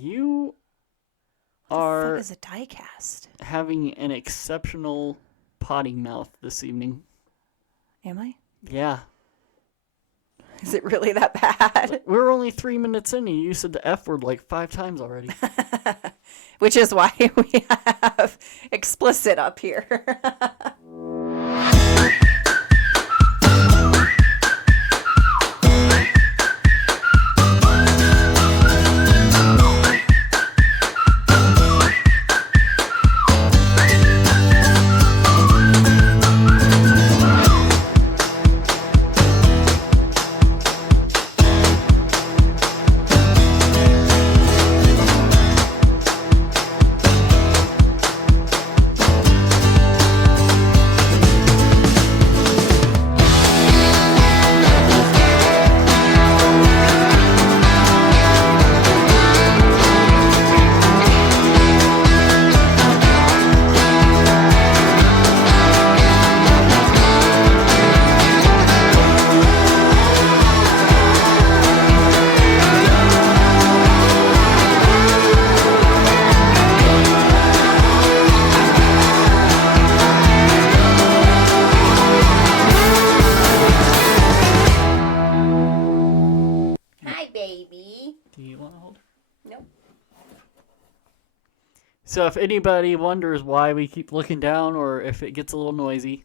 You What are the fuck is a diecast? having an exceptional potty mouth this evening. Am I? Yeah. Is it really that bad? We're only 3 minutes in and you said the F word like 5 times already. Which is why we have explicit up here. Hi, baby. Do you want to hold her? Nope. So if anybody wonders why we keep looking down or if it gets a little noisy,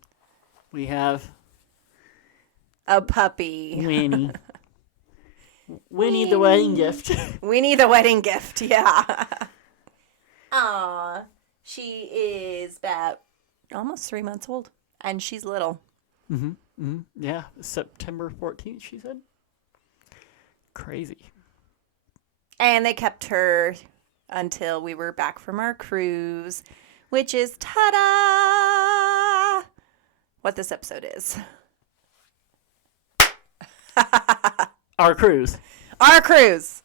we have A puppy. Winnie. Winnie the wedding gift. Winnie the wedding gift, yeah. Aw. She is about almost 3 months old. And she's little. Yeah, September 14th, she said. Crazy. And they kept her until we were back from our cruise, which is, ta-da, what this episode is. Our cruise. Our cruise.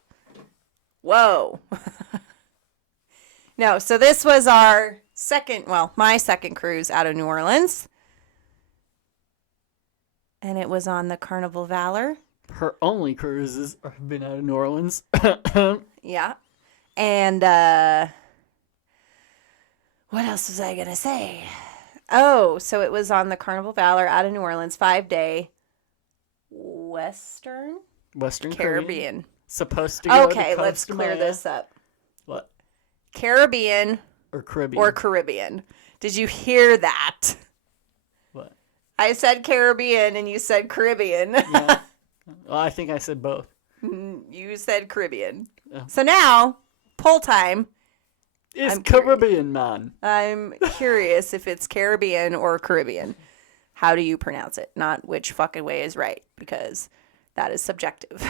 Whoa. No, so this was our my second cruise out of New Orleans. And it was on the Carnival Valor. Her only cruises have been out of New Orleans. Yeah. And what else was I going to say? Oh, so it was on the Carnival Valor out of New Orleans, 5-day Western Caribbean. Supposed to go Okay, to let's Costa clear Maya. this up. What? Caribbean Or Caribbean. or Caribbean. Did you hear that? What? I said Caribbean and you said Caribbean. Yeah. Well, I think I said both. You said Caribbean. Oh. So now, poll time. It's I'm Caribbean, man. I'm curious if it's Caribbean or Caribbean. How do you pronounce it? Not which fucking way is right, because that is subjective.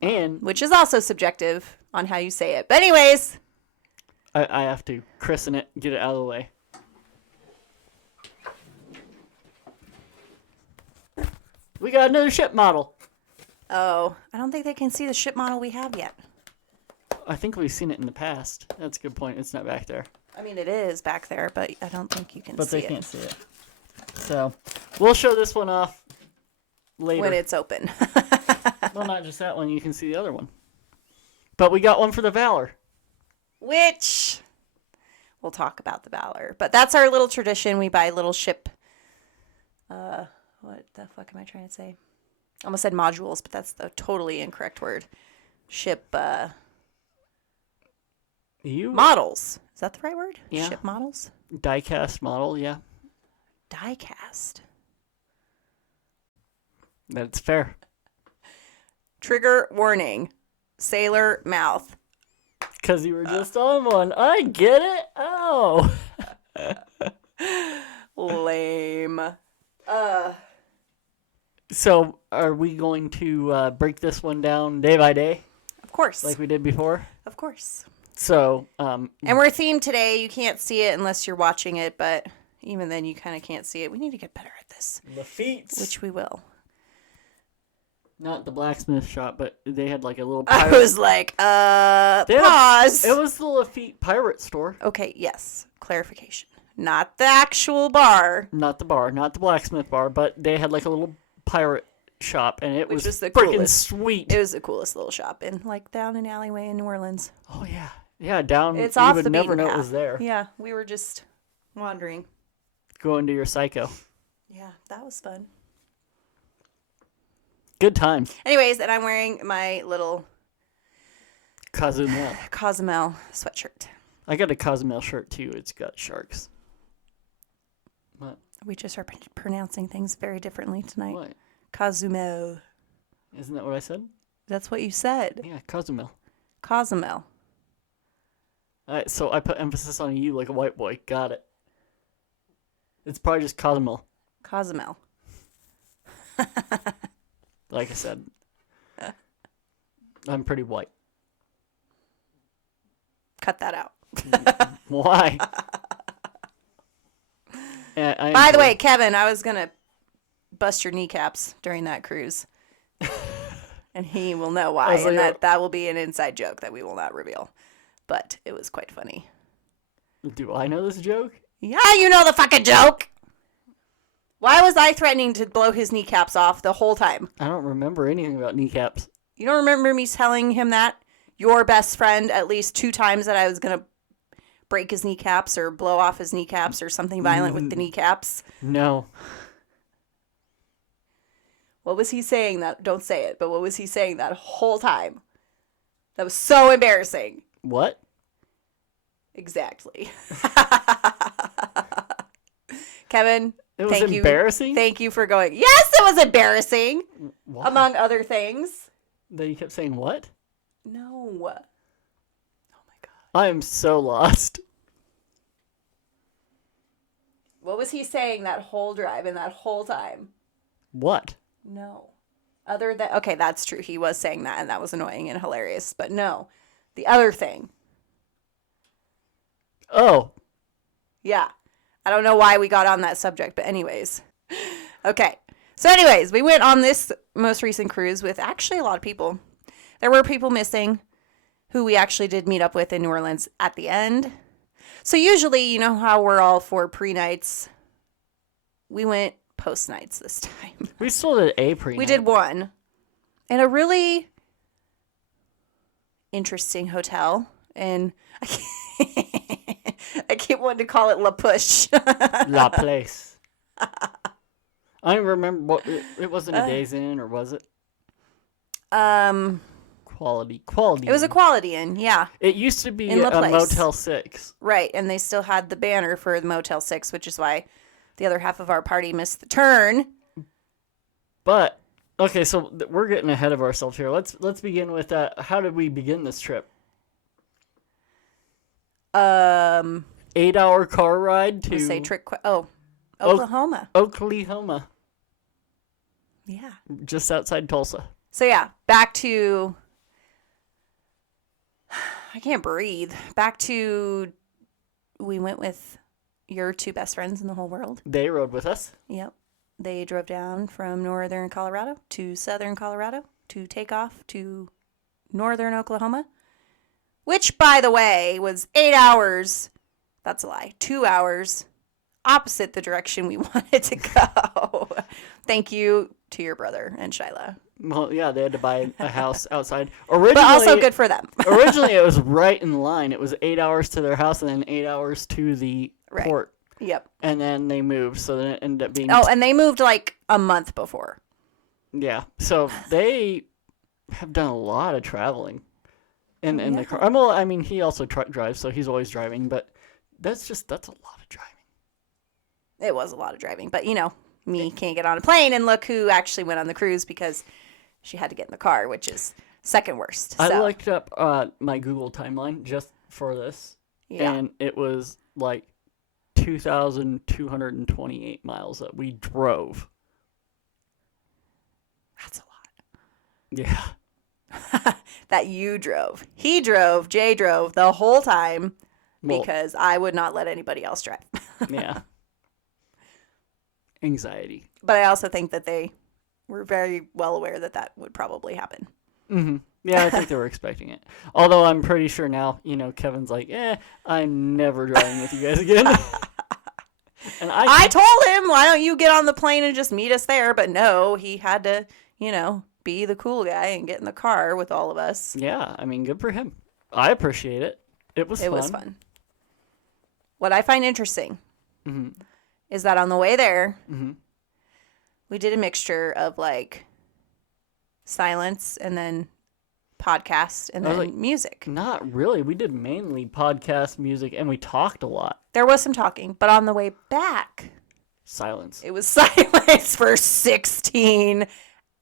And Which is also subjective on how you say it. But anyways, I have to christen it, get it out of the way. We got another ship model. I don't think they can see the ship model we have yet. I think we've seen it in the past. That's a good point. It's not back there. I mean, it is back there, but I don't think you can But see they it. can't see it. So, we'll show this one off later. When it's open. Well, not just that one. You can see the other one. But we got one for the Valor. Which, we'll talk about the Valor. But that's our little tradition. We buy little ship, what the fuck am I trying to say? I almost said modules, but that's the totally incorrect word. Ship, models. Is that the right word? Yeah. Ship models? Diecast model, yeah. Diecast. That's fair. Trigger warning. Sailor mouth. Because you were just on one. I get it. Oh. Lame. So, are we going to break this one down day by day, Of course. like we did before? Of course. So, And we're themed today. You can't see it unless you're watching it, but even then you kind of can't see it. We need to get better at this, Lafitte. which we will. Not the blacksmith shop, but they had like a little I pirate. was like, They had pause. It was the Lafitte pirate store. Okay, yes. Clarification. Not the actual bar. Not the bar, not the blacksmith bar, but they had like a little pirate shop, and it Which was was the freaking coolest. sweet. It was the coolest little shop down an alleyway in New Orleans. Oh yeah, yeah. Down, It's you off would the never beaten know path. it was there. Yeah, we were just wandering. Go into your psycho. Yeah, that was fun. Good time. Anyways, and I'm wearing my little Cozumel. Cozumel sweatshirt. I got a Cozumel shirt too. It's got sharks. What? We just are pronouncing things very differently tonight. What? Cozumel. Isn't that what I said? That's what you said. Yeah, Cozumel. Cozumel. All right, so I put emphasis on you like a white boy. Got it. It's probably just Cozumel. Cozumel. Like I said, I'm pretty white. Cut that out. Why? Yeah, By the way, Kevin, I was going to bust your kneecaps during that cruise. And he will know why. like, And that will be an inside joke that we will not reveal. But it was quite funny. do I know this joke? Yeah, you know the fucking joke. Why was I threatening to blow his kneecaps off the whole time? I don't remember anything about kneecaps. You don't remember me telling him that? Your best friend at least 2 times that I was going to break his kneecaps or blow off his kneecaps or something violent with the kneecaps? No. What was he saying that? Don't say it, but what was he saying that whole time? That was so embarrassing. What? Exactly. Kevin, It was thank embarrassing? you. Thank you for going. Yes, it was embarrassing, Why? among other things. That you kept saying what? No. Oh my God. I am so lost. What was he saying that whole drive and that whole time? What? No. Other than, okay, that's true. He was saying that and that was annoying and hilarious. But no, the other thing. Oh, Yeah. I don't know why we got on that subject, but anyways. Okay. So anyways, we went on this most recent cruise with actually a lot of people. There were people missing who we actually did meet up with in New Orleans at the end. So usually, you know how we're all for pre-nights. We went post-nights this time. we still did a pre-night. We did one in a really interesting hotel. And I keep wanting to call it La Push. La Place. I don't remember what it wasn't a Days Inn, or was it? Quality. It was a Quality Inn, yeah. It used to be In La a Place. Motel 6. Right, and they still had the banner for the Motel 6, which is why the other half of our party missed the turn. But okay, so we're getting ahead of ourselves here. Let's begin with how did we begin this trip? 8-hour car ride to Oklahoma. Oklahoma, Yeah. just outside Tulsa. So yeah, back to I can't breathe. Back to we went with your 2 best friends in the whole world. They rode with us. Yep. They drove down from northern Colorado to southern Colorado to take off to northern Oklahoma, which, by the way, was 8 hours. That's a lie. 2 hours opposite the direction we wanted to go. Thank you to your brother and Shyla. Well, yeah, they had to buy a house outside. Originally, But also good for them. originally, it was right in line. It was 8 hours to their house and then 8 hours to the Right. port. Yep. And then they moved, so then it ended up being Oh, and they moved like a month before. yeah. So they have done a lot of traveling in the Yeah. car. Well, I mean, he also drives, so he's always driving. But that's a lot of driving. It was a lot of driving, but you know, me can't get on a plane, and look who actually went on the cruise because she had to get in the car, which is second worst. I So, looked up my Google timeline just for this, yeah. and it was like 2,228 miles that we drove. That's a lot. Yeah. That you drove. He drove, Jay drove the whole time Well, because I would not let anybody else drive. yeah. Anxiety. But I also think that they were very well aware that that would probably happen. Mm-hmm. Yeah, I think they were expecting it. Although I'm pretty sure now, Kevin's like, I'm never driving with you guys again. And I told him, why don't you get on the plane and just meet us there? But no, he had to, be the cool guy and get in the car with all of us. Yeah, I mean, good for him. I appreciate it. It was fun. What I find interesting is that on the way there, we did a mixture of like silence and then podcast and then music. Not really. We did mainly podcast, music, and we talked a lot. There was some talking, but on the way back, silence. It was silence for 16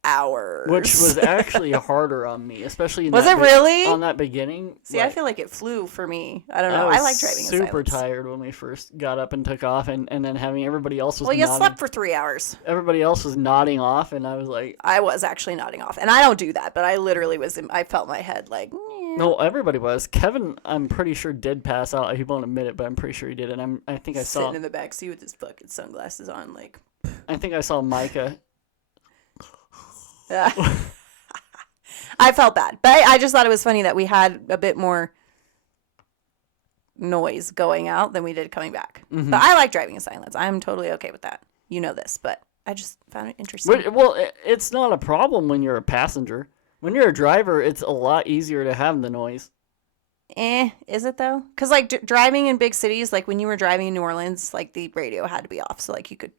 hours. Which was actually harder on me, especially Was it really? On that beginning. See, I feel like it flew for me. I don't know. I like driving in silence. Super tired when we first got up and took off, and then having everybody else was Well, you slept for 3 hours. Everybody else was nodding off, and I was like... I was actually nodding off. And I don't do that, but I literally I felt my head like... No, everybody was. Kevin, I'm pretty sure, did pass out. He won't admit it, but I'm pretty sure he did. And I think I saw... Sitting in the back seat with his fucking sunglasses on, like... I think I saw Micah... I felt bad, but I just thought it was funny that we had a bit more noise going out than we did coming back. Mm-hmm. But I like driving in silence. I'm totally okay with that. You know this, but I just found it interesting. Well, it's not a problem when you're a passenger. When you're a driver, it's a lot easier to have the noise. Is it though? Because like driving in big cities, like when you were driving in New Orleans, like the radio had to be off, so like you could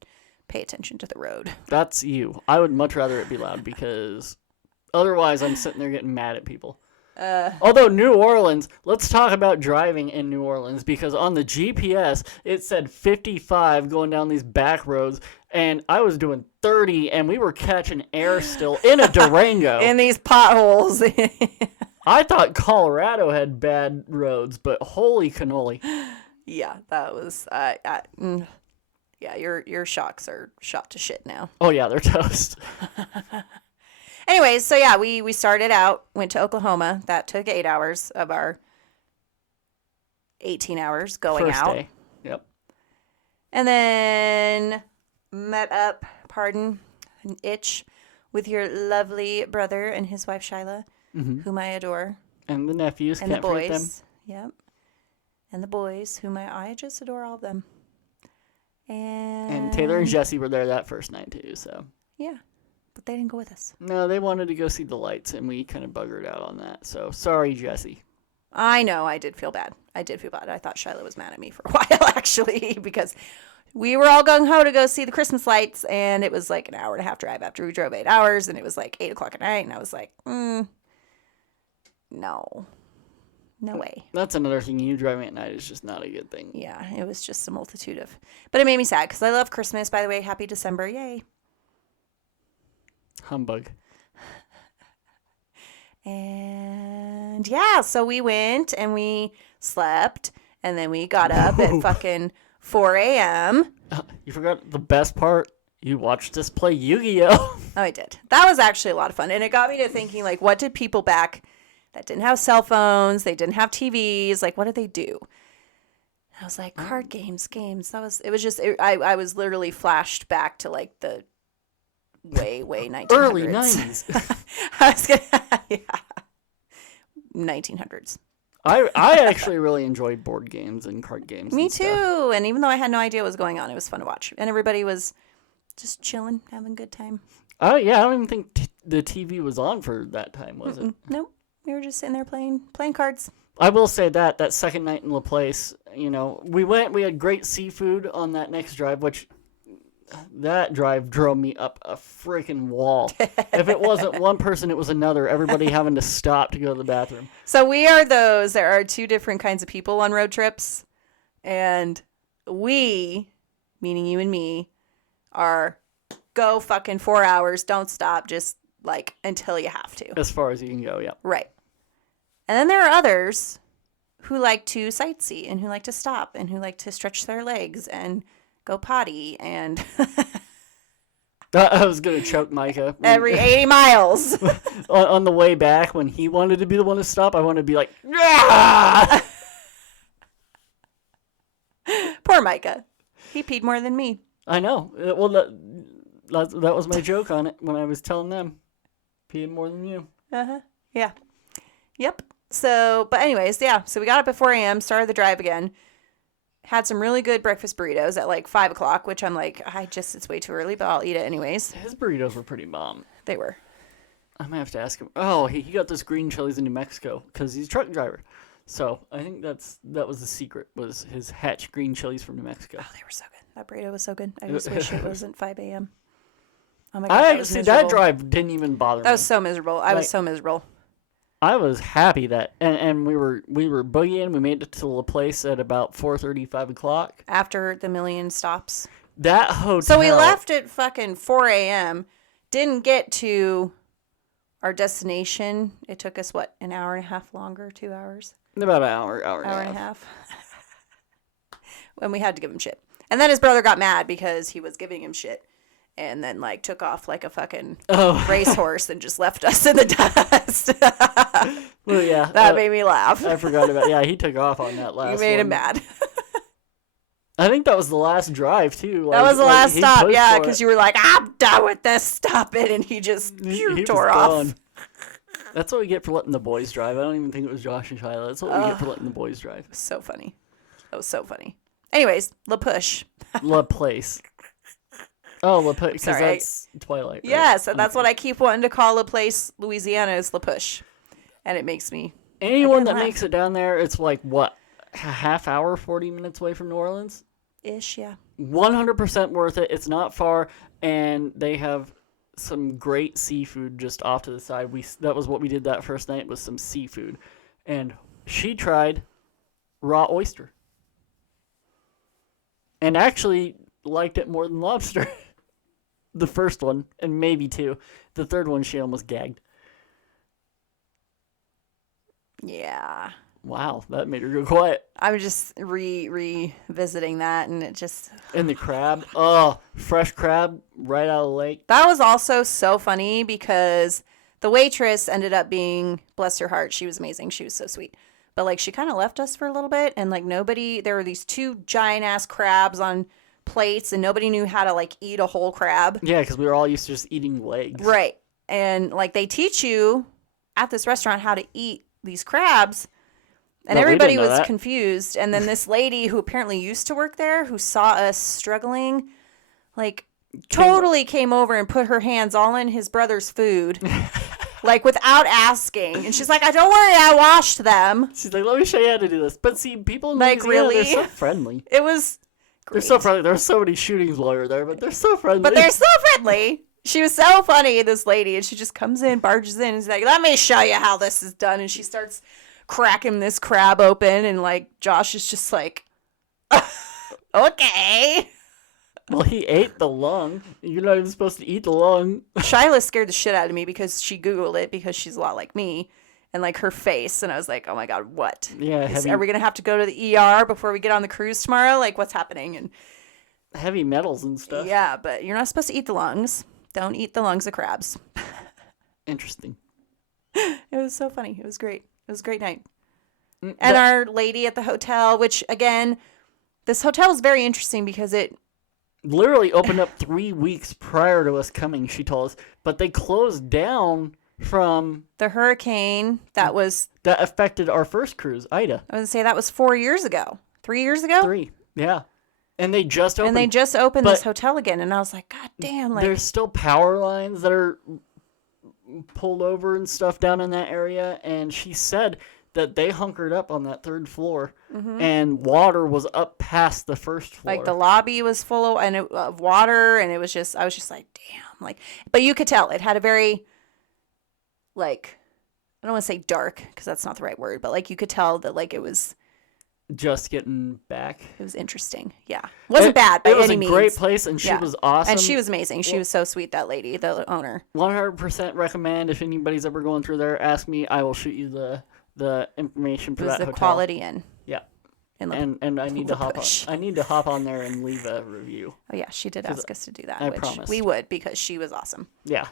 pay attention to the road. That's you. I would much rather it be loud because otherwise I'm sitting there getting mad at people. Although New Orleans, let's talk about driving in New Orleans because on the GPS it said 55 going down these back roads and I was doing 30 and we were catching air still in a Durango. In these potholes. I thought Colorado had bad roads, but holy cannoli. Yeah, that was... Yeah, your shocks are shot to shit now. Oh, yeah, they're toast. Anyways, so yeah, we started out, went to Oklahoma. That took 8 hours of our 18 hours going First out. Day. Yep. And then met up, an itch, with your lovely brother and his wife, Shyla, whom I adore. And the nephews, and can't the boys. forget them. Yep. And the boys, whom I just adore all of them. And Taylor and Jesse were there that first night too, so. Yeah, but they didn't go with us. No, they wanted to go see the lights, and we kind of buggered out on that. So, sorry, Jesse. I know, I did feel bad. I thought Shyla was mad at me for a while, actually, because we were all gung-ho to go see the Christmas lights, and it was like an hour and a half drive after we drove 8 hours, and it was like 8 o'clock at night, and I was like, no way. That's another thing. You driving at night is just not a good thing. Yeah, it was just a multitude of... But it made me sad, because I love Christmas, by the way. Happy December. Yay. Humbug. And yeah, so we went, and we slept, and then we got up at fucking 4 a.m. You forgot the best part. You watched us play Yu-Gi-Oh! Oh, I did. That was actually a lot of fun, and it got me to thinking, like, what did people back... that didn't have cell phones, they didn't have TVs, like, what did they do? I was like, card games. I was literally flashed back to, like, the way 1900s. Early 90s. I was gonna, yeah. 1900s. I actually really enjoyed board games and card games. Me and too, stuff. and even though I had no idea what was going on, it was fun to watch. And everybody was just chilling, having a good time. Oh, yeah, I don't even think the TV was on for that time, was it? Nope. We were just sitting there playing cards. I will say that second night in LaPlace, we had great seafood on that next drive, which that drive drove me up a freaking wall. If it wasn't one person, it was another, everybody having to stop to go to the bathroom. So there are two different kinds of people on road trips, and we, meaning you and me, are go fucking 4 hours, don't stop, just like until you have to. As far as you can go, yeah. Right. And then there are others who like to sightsee and who like to stop and who like to stretch their legs and go potty and I was going to choke Micah. Every 80 miles. on the way back, when he wanted to be the one to stop, I wanted to be like, ah! Poor Micah. He peed more than me. I know. Well, that was my joke on it when I was telling them. Peeing more than you. Uh-huh. Yeah. Yep. So, but anyways, yeah. So we got up at 4 a.m., started the drive again. Had some really good breakfast burritos at like 5 o'clock, which I'm like, it's way too early, but I'll eat it anyways. His burritos were pretty bomb. They were. I might have to ask him. Oh, he got those green chilies in New Mexico because he's a truck driver. So I think that was the secret, was his Hatch green chilies from New Mexico. Oh, they were so good. That burrito was so good. I just wish it wasn't 5 a.m. Oh my god, that was see miserable. that drive didn't even bother me. That was so miserable. I was so miserable. I was happy that, and we were boogieing. We made it to La Place at about 4:30, 5 o'clock. After the million stops. That hotel. So we left at fucking 4 a.m. Didn't get to our destination. It took us, what, an hour and a half longer? 2 hours? About an hour and a half. When we had to give him shit. And then his brother got mad because he was giving him shit. And then, like, took off like a fucking racehorse and just left us in the dust. Well, yeah. That made me laugh. I forgot about Yeah, he took off on that last You made one. him mad. I think that was the last drive, too. That was the last stop, yeah, because you were like, I'm done with this, stop it. And he just he tore was off. gone. That's what we get for letting the boys drive. I don't even think it was Josh and Shiloh. That's what we get for letting the boys drive. So funny. That was so funny. Anyways, La Push. La Place. Oh, La Push, because Sorry. that's Twilight. Right? Yes, and that's what I keep wanting to call La Place, Louisiana, is La Push. And it makes me... Anyone that makes it down there, it's like, what, a half hour, 40 minutes away from New Orleans? Ish, yeah. 100% worth it. It's not far, and they have some great seafood just off to the side. That was what we did that first night, was some seafood. And she tried raw oyster. And actually liked it more than lobster. The first one, and maybe two. The third one, she almost gagged. Yeah. Wow, that made her go quiet. I'm just revisiting that, and it just... And the crab. Oh, fresh crab right out of the lake. That was also so funny because the waitress ended up being, bless her heart, she was amazing. She was so sweet. But, like, she kind of left us for a little bit, and, like, there were these 2 giant-ass crabs on plates, and nobody knew how to, like, eat a whole crab. Yeah, because we were all used to just eating legs. Right. And, like, they teach you at this restaurant how to eat these crabs, and No, everybody we didn't know was that. confused. And then this lady who apparently used to work there, who saw us struggling, like, totally came over and put her hands all in his brother's food. Like, without asking. And she's like, don't worry, I washed them. She's like, let me show you how to do this. But see, people in Like, Louisiana, really? they're so friendly. It was great. They're so friendly. There's so many shootings while you're there, but they're so friendly. But they're so friendly. She was so funny, this lady. And she just comes in, barges in, and is like, let me show you how this is done. And she starts cracking this crab open. And, like, Josh is just like, okay. Well, he ate the lung. You're not even supposed to eat the lung. Shyla scared the shit out of me because she Googled it because she's a lot like me. And, like, her face. And I was like, oh, my God, what? Yeah, Are we going to have to go to the ER before we get on the cruise tomorrow? Like, what's happening? And heavy metals and stuff. yeah, but you're not supposed to eat the lungs. Don't eat the lungs of crabs. Interesting. It was so funny. It was great. It was a great night. And our lady at the hotel, which, again, this hotel is very interesting because it literally opened up 3 weeks prior to us coming, she told us. But they closed down from... the hurricane that affected our first cruise, Ida. I was going to say that was 4 years ago. 3 years ago? 3, yeah. And they just opened. And they just opened this hotel again. And I was like, God damn. Like, there's still power lines that are pulled over and stuff down in that area. And she said that they hunkered up on that 3rd floor. And water was up past the 1st floor. like, the lobby was full of water. And it was just, I was just like, damn. Like, but you could tell it had a very, like, I don't want to say dark because that's not the right word. But, like, you could tell that, like, it was just getting back. It was interesting. Yeah. Wasn't bad by any means. It was a great place, and she was awesome. And she was amazing. She was so sweet, that lady, the owner. 100% recommend. If anybody's ever going through there, ask me. I will shoot you the information for that hotel. It was the Quality Inn. Yeah. And I need to hop on. I need to hop on there and leave a review. Oh yeah, she did ask us to do that. I which promised. we would because she was awesome. Yeah.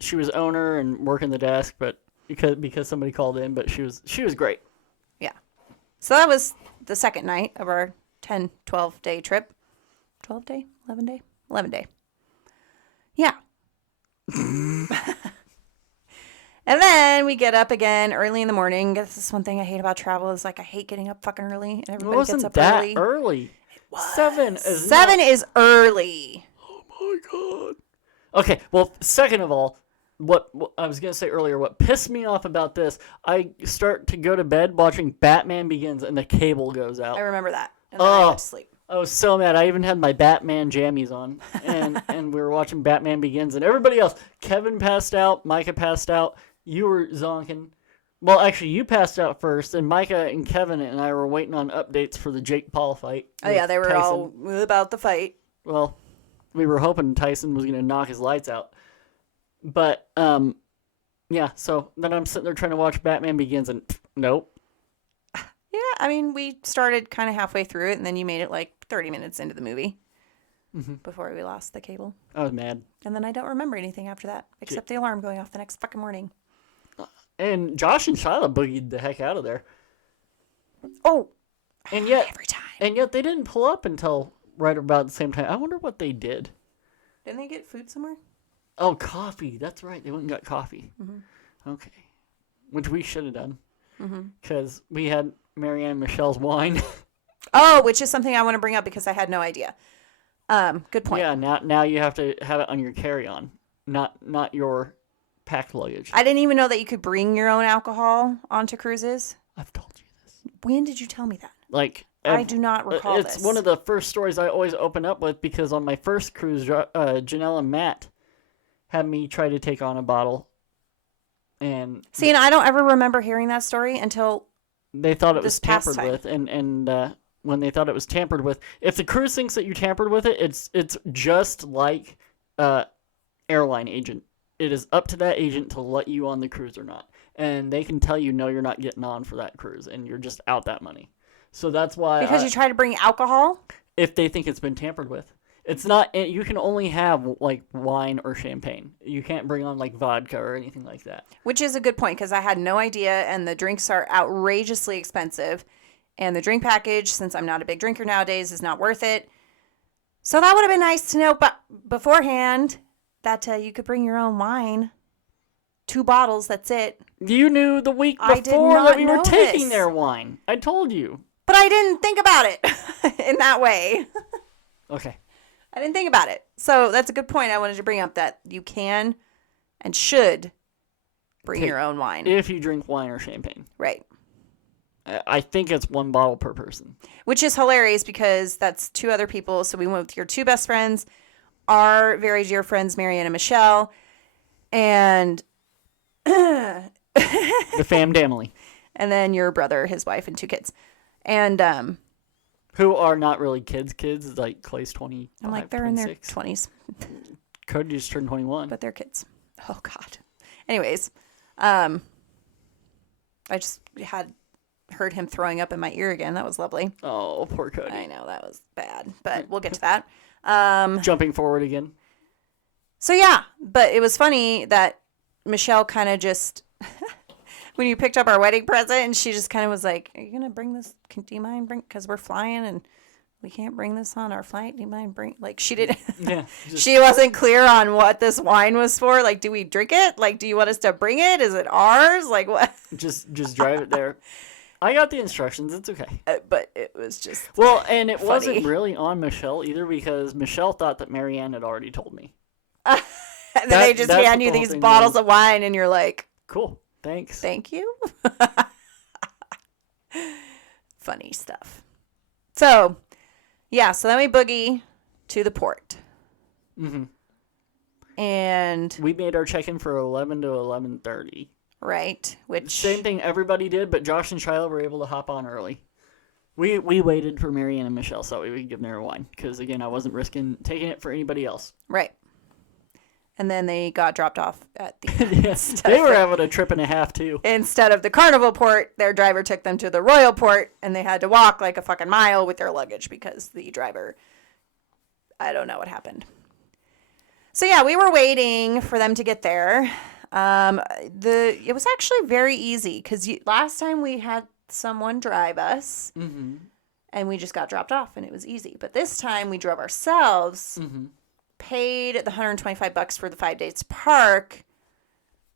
She was owner and working the desk, but because somebody called in, but she was great. Yeah. So that was the second night of our 10, 12-day trip. 12-day? 11-day? 11-day. Yeah. And then we get up again early in the morning. This is one thing I hate about travel is, like, I hate getting up fucking early. And everybody gets up early. It wasn't that early. It was. 7 is early. Oh, my God. Okay, well, second of all, what I was gonna say earlier, what pissed me off about this, I start to go to bed watching Batman Begins, and the cable goes out. I remember that. And then I went to sleep. I was so mad. I even had my Batman jammies on, and we were watching Batman Begins, and everybody else. Kevin passed out. Micah passed out. You were zonking. Well, actually, you passed out first, and Micah and Kevin and I were waiting on updates for the Jake Paul fight. Oh, yeah, they were Tyson. all about the fight. Well, we were hoping Tyson was going to knock his lights out. But, yeah, so then I'm sitting there trying to watch Batman Begins, and nope. Yeah, I mean, we started kind of halfway through it, and then you made it like 30 minutes into the movie before we lost the cable. I was mad. And then I don't remember anything after that, except the alarm going off the next fucking morning. And Josh and Shyla boogied the heck out of there. Oh, And yet, every time. And yet they didn't pull up until right about the same time. I wonder what they did. Didn't they get food somewhere? Oh, coffee. That's right. They went and got coffee. Okay. Which we should have done. Because we had Marianne and Michelle's wine. Oh, which is something I want to bring up because I had no idea. Good point. Yeah, now you have to have it on your carry-on, not your packed luggage. I didn't even know that you could bring your own alcohol onto cruises. I've told you this. When did you tell me that? Like, I do not recall it's this. one of the first stories I always open up with because on my first cruise, Janelle and Matt had me try to take on a bottle. And see, and I don't ever remember hearing that story until they thought it was this past tampered time. with, and when they thought it was tampered with, if the cruise thinks that you tampered with it, it's just like airline agent. It is up to that agent to let you on the cruise or not, and they can tell you no, you're not getting on for that cruise, and you're just out that money. So that's why because you try to bring alcohol. if they think it's been tampered with. It's not. You can only have like wine or champagne. You can't bring on like vodka or anything like that. Which is a good point because I had no idea, and the drinks are outrageously expensive, and the drink package, since I'm not a big drinker nowadays, is not worth it. So that would have been nice to know, but beforehand that you could bring your own wine, 2 bottles. That's it. You knew the week I did before not that we were know taking this. their wine. I told you. But I didn't think about it in that way. Okay. I didn't think about it. So that's a good point I wanted to bring up, that you can and should bring your own wine. If you drink wine or champagne. Right. I think it's 1 bottle per person. Which is hilarious because that's 2 other people. So we went with your 2 best friends, our very dear friends, Marianne and Michelle, and The fam family. and then your brother, his wife, and 2 kids. And Who are not really kids. Kids, like Clay's 25, I'm like, they're in their 26. 20s, Cody just turned 21. but they're kids. Oh, God. Anyways, I just had heard him throwing up in my ear again. That was lovely. Oh, poor Cody. I know that was bad, but we'll get to that. Jumping forward again. So yeah, but it was funny that Michelle kind of just, when you picked up our wedding present, and she just kind of was like, "Are you gonna bring this? Do you mind bring? Because we're flying and we can't bring this on our flight. Do you mind bring?" Like she didn't. Yeah. She wasn't clear on what this wine was for. Like, do we drink it? Like, do you want us to bring it? Is it ours? Like what? Just drive it there. I got the instructions. It's okay. But it was just Well, and it funny. wasn't really on Michelle either because Michelle thought that Marianne had already told me. and then they just that's hand what you the whole these thing bottles was. of wine, and you're like, Cool. Thanks. "Thank you." Funny stuff. So, yeah. So then we boogie to the port, and We made our check-in for 11 to 11:30. right, which Same thing everybody did, but Josh and Shiloh were able to hop on early. We waited for Marianne and Michelle so we could give them their wine because, again, I wasn't risking taking it for anybody else. right. And then they got dropped off at the Yes, they were having a trip and a half, too. instead of the Carnival port. Their driver took them to the Royal port, and they had to walk like a fucking mile with their luggage because the driver, I don't know what happened. So yeah, we were waiting for them to get there. It was actually very easy because last time we had someone drive us, and we just got dropped off, and it was easy. But this time we drove ourselves, paid the $125 for the 5 days to park,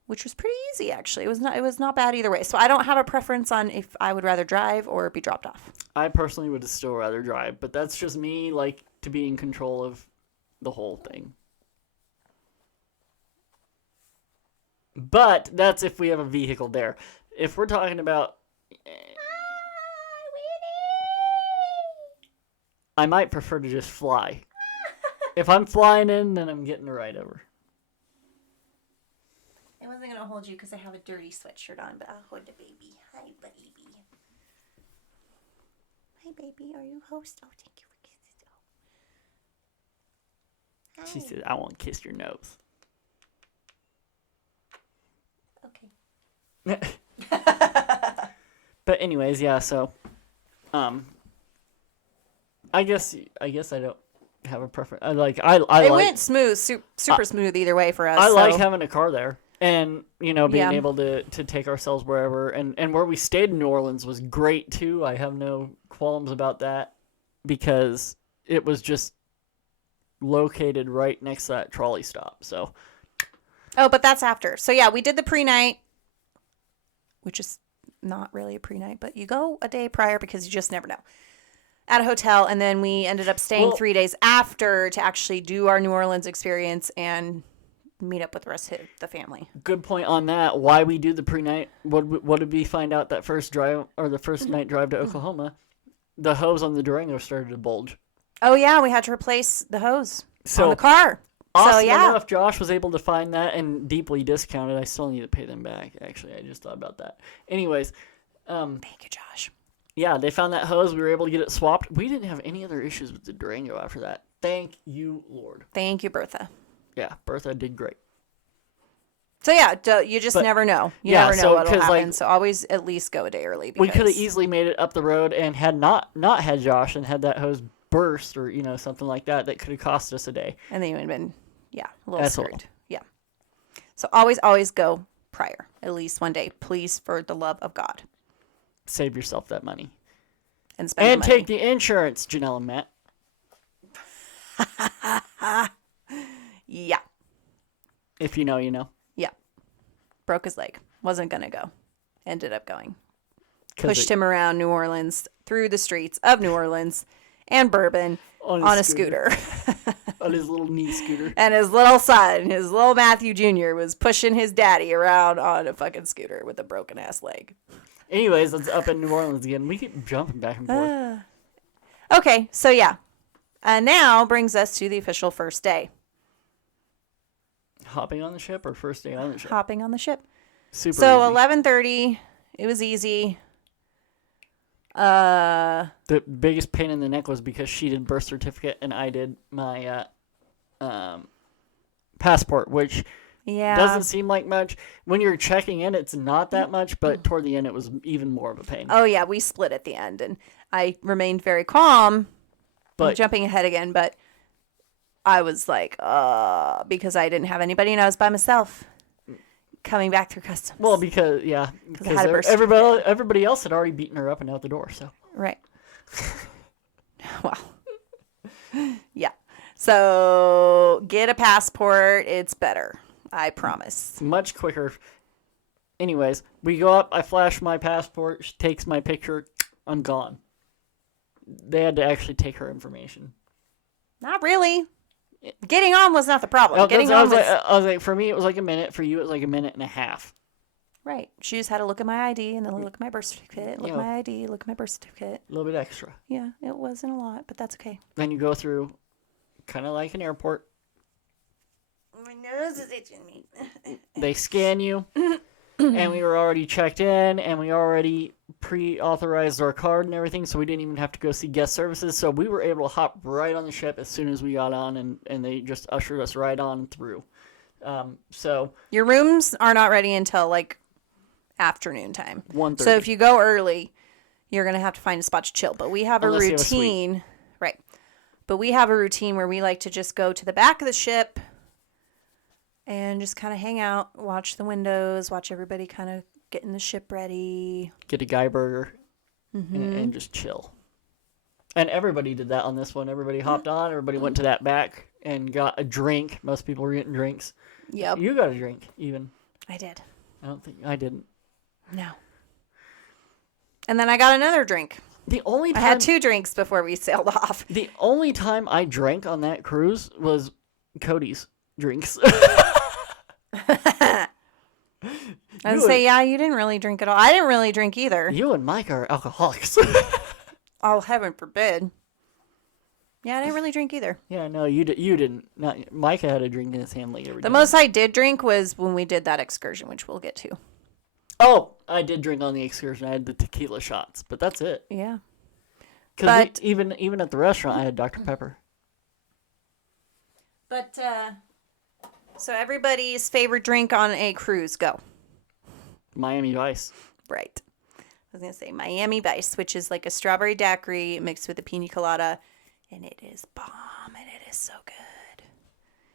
which was pretty easy actually. It was not bad either way. So I don't have a preference on if I would rather drive or be dropped off. I personally would still rather drive, but that's just me, like, to be in control of the whole thing. But that's if we have a vehicle there. If we're talking about... I might prefer to just fly. If I'm flying in, then I'm getting a ride over. I wasn't going to hold you because I have a dirty sweatshirt on, but I'll hold the baby. Hi, baby. Hi, baby. Are you host? Oh, thank you for kisses. She said, I want to kiss your nose. Okay. But anyways, yeah, so... I guess I don't have a preference. I it went smooth, super smooth either way for us. I like having a car there, and being Yeah. able to take ourselves wherever, and where we stayed in New Orleans was great too. I have no qualms about that because it was just located right next to that trolley stop. So. Oh, but that's after. So yeah, we did the pre-night, which is not really a pre-night, but you go a day prior because you just never know. At a hotel, and then we ended up staying 3 days after to actually do our New Orleans experience and meet up with the rest of the family. Good point on that. Why we do the pre-night? What did we find out that first drive or the first night drive to Oklahoma? The hose on the Durango started to bulge. Oh yeah, we had to replace the hose on the car. Awesome enough, Josh was able to find that and deeply discounted. I still need to pay them back. Actually, I just thought about that. Anyways, thank you, Josh. Yeah, they found that hose. We were able to get it swapped. We didn't have any other issues with the Durango after that. Thank you, Lord. Thank you, Bertha. Yeah, Bertha did great. So yeah, you just never know. You never know what'll happen. So always at least go a day early. We could have easily made it up the road and had not had Josh and had that hose burst or something like that could have cost us a day. And then you would have been a little screwed. Yeah. So always go prior, at least one day, please, for the love of God. Save yourself that money. And spend take the insurance, Janelle and Matt. Yeah. If you know, you know. Yeah. Broke his leg. Wasn't going to go. Ended up going. Pushed him around New Orleans, through the streets of New Orleans and Bourbon on a scooter. On his little knee scooter. And his little son, his little Matthew Jr., was pushing his daddy around on a fucking scooter with a broken ass leg. Anyways, let's up in New Orleans again. We keep jumping back and forth. Okay, so yeah. Now brings us to the official first day. Hopping on the ship or first day on the ship? Hopping on the ship. Super so easy. 11:30, it was easy. The biggest pain in the neck was because she did birth certificate and I did my passport, which... Yeah. Doesn't seem like much. When you're checking in, it's not that much, but toward the end, it was even more of a pain. Oh, yeah. We split at the end, and I remained very calm. I'm jumping ahead again, but I was like, because I didn't have anybody, and I was by myself coming back through customs. Well, because everybody else had already beaten her up and out the door, so. Right. Well, yeah. So get a passport. It's better. I promise. Much quicker. Anyways, we go up. I flash my passport. She takes my picture. I'm gone. They had to actually take her information. Not really. Getting on was not the problem. I was like, for me, it was like a minute. For you, it was like a minute and a half. Right. She just had to look at my ID and then look at my birth certificate. Look at my ID. Look at my birth certificate. A little bit extra. Yeah, it wasn't a lot, but that's okay. Then you go through, kind of like an airport. My nose is itching me. They scan you, and we were already checked in, and we already pre-authorized our card and everything, so we didn't even have to go see guest services. So we were able to hop right on the ship as soon as we got on, and they just ushered us right on through. So your rooms are not ready until like afternoon time. 1:30. So if you go early, you're gonna have to find a spot to chill. But we have a routine, right? But we have a routine where we like to just go to the back of the ship and just kind of hang out, watch the windows, watch everybody kind of getting the ship ready. Get a Guy burger and just chill. And everybody did that on this one. Everybody hopped on. Everybody went to that back and got a drink. Most people were getting drinks. Yep. You got a drink, even. I did. I don't think I didn't. No. And then I got another drink. I had 2 drinks before we sailed off. The only time I drank on that cruise was Cody's drinks. I would say, yeah, you didn't really drink at all. I didn't really drink either. You and Mike are alcoholics. Oh, heaven forbid. Yeah, I didn't really drink either. Yeah, no, you didn't. Not, Micah had a drink in his hand like every The day. most I did drink was when we did that excursion, which we'll get to. Oh, I did drink on the excursion. I had the tequila shots, but that's it. Yeah. Because even at the restaurant, I had Dr. Pepper. But, so everybody's favorite drink on a cruise, go. Miami Vice. Right. I was going to say Miami Vice, which is like a strawberry daiquiri mixed with a pina colada, and it is bomb, and it is so good.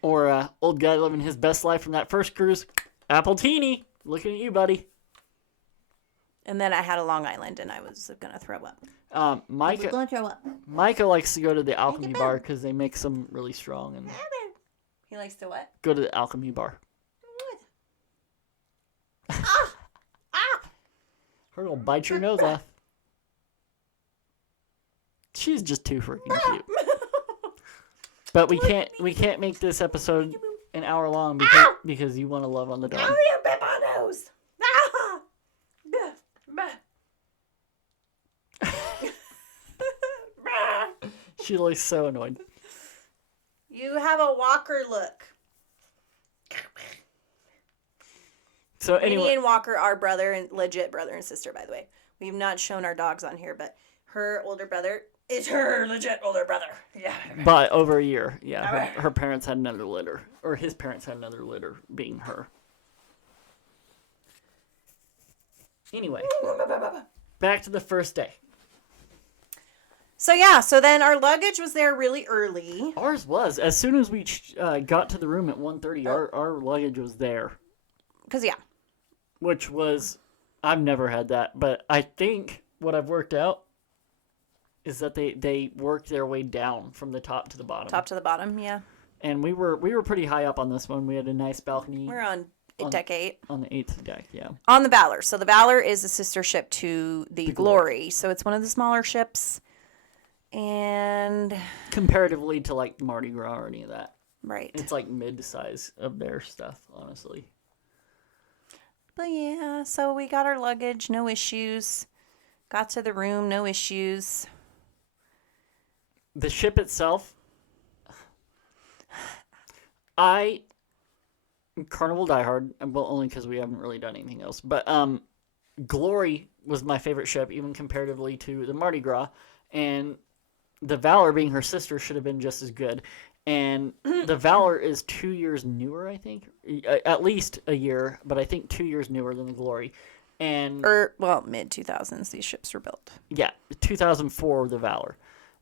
Or old guy living his best life from that first cruise, Appletini. Looking at you, buddy. And then I had a Long Island, and I was going to throw up. Micah likes to go to the Alchemy Bar because they make some really strong. And He likes to what? go to the Alchemy Bar. Her will bite your nose off. She's just too freaking cute. But we can't make this episode an hour long because you want to love on the dog. You bit my nose. She looks so annoyed. You have a Walker look. So Minnie anyway, and Walker are legit brother and sister, by the way. We've not shown our dogs on here, but her older brother is her legit older brother. Yeah. by over a year, yeah, her parents had another litter, or his parents had another litter, being her. Anyway, back to the first day. So then our luggage was there really early. Ours was as soon as we got to the room at 1:30. Our luggage was there, which was I've never had that, but I think what I've worked out is that they worked their way down from the top to the bottom. Top to the bottom, yeah. And we were pretty high up on this one. We had a nice balcony. We're on deck 8. On the 8th deck, yeah. On the Valor. So the Valor is a sister ship to the Glory. So it's one of the smaller ships. And Comparatively to like Mardi Gras or any of that. right. It's like mid-size of their stuff, honestly. But yeah, so we got our luggage, no issues. Got to the room, no issues. The ship itself, Carnival diehard, well, only because we haven't really done anything else. But Glory was my favorite ship, even comparatively to the Mardi Gras, and the Valor, being her sister, should have been just as good. And the Valor is 2 years newer, I think, at least a year, but I think 2 years newer than the Glory. And mid 2000s these ships were built. yeah, 2004 the Valor.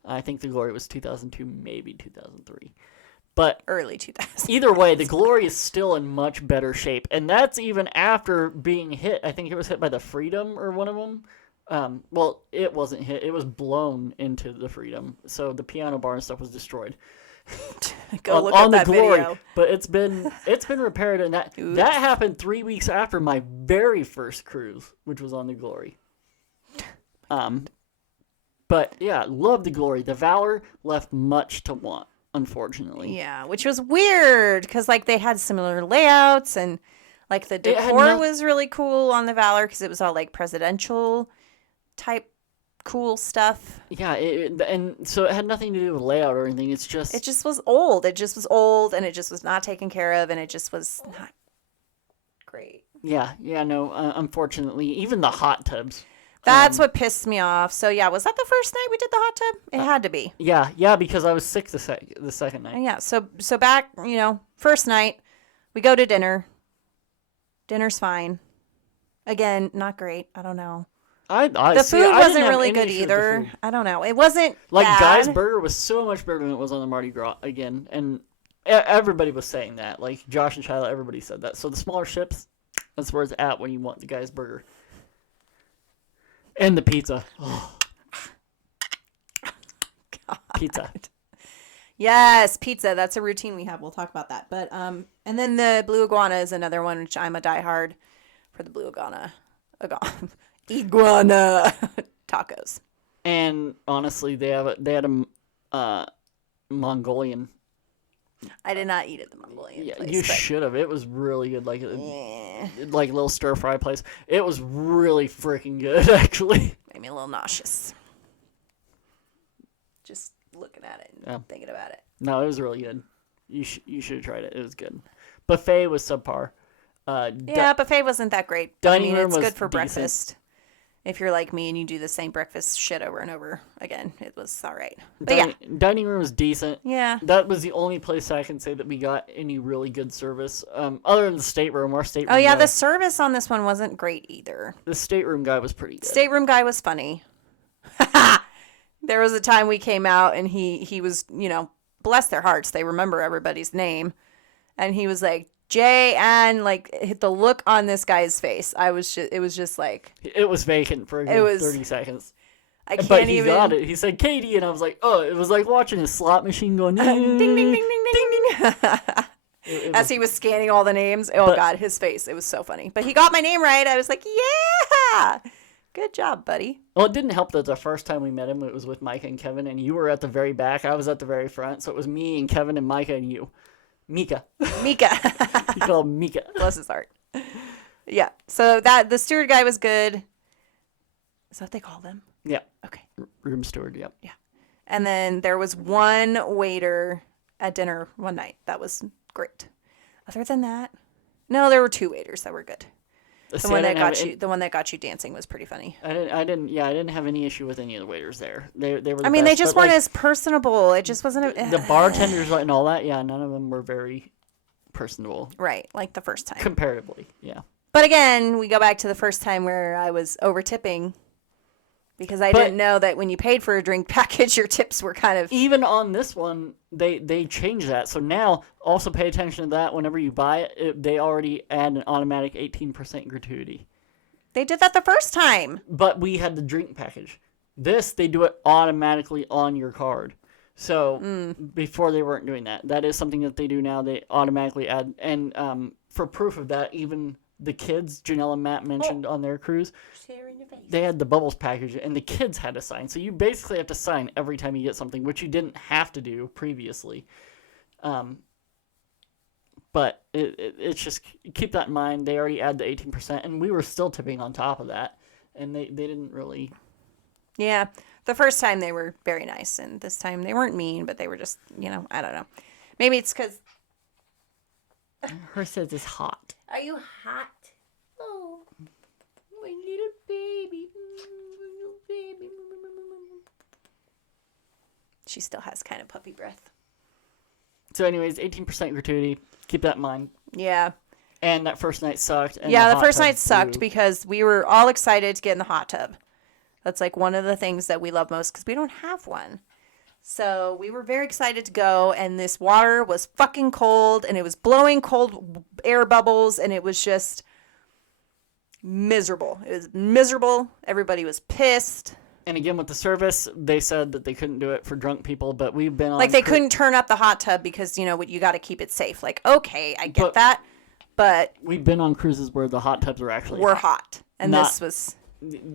I think the Glory was 2002, maybe 2003. But Early 2000s. either way, the Glory is still in much better shape. And that's even after being hit. I think it was hit by the Freedom or one of them. Well, it wasn't hit. It was blown into the Freedom. So the piano bar and stuff was destroyed. Go look on at the that Glory. video. But it's been repaired, and that happened 3 weeks after my very first cruise, which was on the Glory. But yeah, love the Glory. The Valor left much to want, unfortunately. Yeah, which was weird because like they had similar layouts and like the decor was really cool on the Valor because it was all like presidential type cool stuff. Yeah, and so it had nothing to do with layout or anything. It just was old. It just was old, and it just was not taken care of, and it just was not great. Yeah, no. Unfortunately, even the hot tubs. That's what pissed me off. So yeah, was that the first night we did the hot tub? It had to be. Yeah, because I was sick the second night. And yeah, so back, first night, we go to dinner. Dinner's fine. Again, not great. I don't know. The food wasn't really good either. I don't know. It wasn't like bad. Guy's Burger was so much better than it was on the Mardi Gras again, and everybody was saying that. Like Josh and Shiloh, everybody said that. So the smaller ships, that's where it's at when you want the Guy's Burger. And the pizza. Oh. Pizza. Yes, pizza. That's a routine we have. We'll talk about that. But and then the Blue Iguana is another one, which I'm a diehard for the Blue Iguana. Iguana tacos. And honestly, they had a Mongolian. I did not eat at the Mongolian place. You should have. It was really good. Like like little stir fry place. It was really freaking good, actually. Made me a little nauseous. Just looking at it and thinking about it. No, it was really good. You should have tried it. It was good. Buffet was subpar. Yeah, buffet wasn't that great. Dining room it's was good for decent. breakfast. If you're like me and you do the same breakfast shit over and over again, it was all right. But Dining room was decent. yeah. That was the only place I can say that we got any really good service. Other than the stateroom, our stateroom. Oh yeah, guy, the service on this one wasn't great either. the stateroom guy was pretty good. Stateroom guy was funny. There was a time we came out and he was, bless their hearts, they remember everybody's name. And he was like, Jay, and like hit the look on this guy's face. It was just like, It was vacant for a good 30 seconds. I can't But he even. got it. He said Katie, and I was like, oh, it was like watching a slot machine going Ding, ding, ding, ding, ding, ding. It As was- he was scanning all the names. Oh, But- God, his face. It was so funny. But he got my name right. I was like, yeah. Good job, buddy. Well, it didn't help that the first time we met him, it was with Micah and Kevin, and you were at the very back. I was at the very front, so it was me and Kevin and Micah and you. Mika. Mika. He called him Mika. Bless his heart. Yeah. So the steward guy was good. Is that what they call them? Yeah. Okay. Room steward, yep. And then there was one waiter at dinner one night. That was great. Other than that, no, there were two waiters that were good. The one that got you dancing was pretty funny. I didn't have any issue with any of the waiters there. They were the I mean, they best, just but, weren't like, as personable. It just wasn't the bartenders and all that, yeah, none of them were very personable right, like the first time. comparatively, yeah. But again, we go back to the first time where I was over tipping because I But- didn't know that when you paid for a drink package, your tips were kind of. Even on this one, they changed that. So now, also pay attention to that. Whenever you buy it, they already add an automatic 18% gratuity. They did that the first time. But we had the drink package. This, they do it automatically on your card. So before they weren't doing that. That is something that they do now. They automatically add. And for proof of that, even the kids, Janelle and Matt mentioned on their cruise, they had the Bubbles package, and the kids had to sign. So you basically have to sign every time you get something, which you didn't have to do previously. But it's just, keep that in mind. They already add the 18%, and we were still tipping on top of that. And they didn't really... Yeah. The first time they were very nice, and this time they weren't mean, but they were just, I don't know. Maybe it's because. Her says it's hot. Are you hot? Oh, my little baby. She still has kind of puppy breath. So anyways, 18% gratuity. Keep that in mind. Yeah. And that first night sucked. And Yeah, the hot first tub night sucked too. because we were all excited to get in the hot tub. That's like one of the things that we love most because we don't have one. So we were very excited to go, and this water was fucking cold, and it was blowing cold air bubbles, and it was just miserable. It was miserable. Everybody was pissed. And again, with the service, they said that they couldn't do it for drunk people, but we've been on... Like, they couldn't turn up the hot tub because, you got to keep it safe. Like, okay, I get that, but We've been on cruises where the hot tubs were actually we're hot. And Not- this was...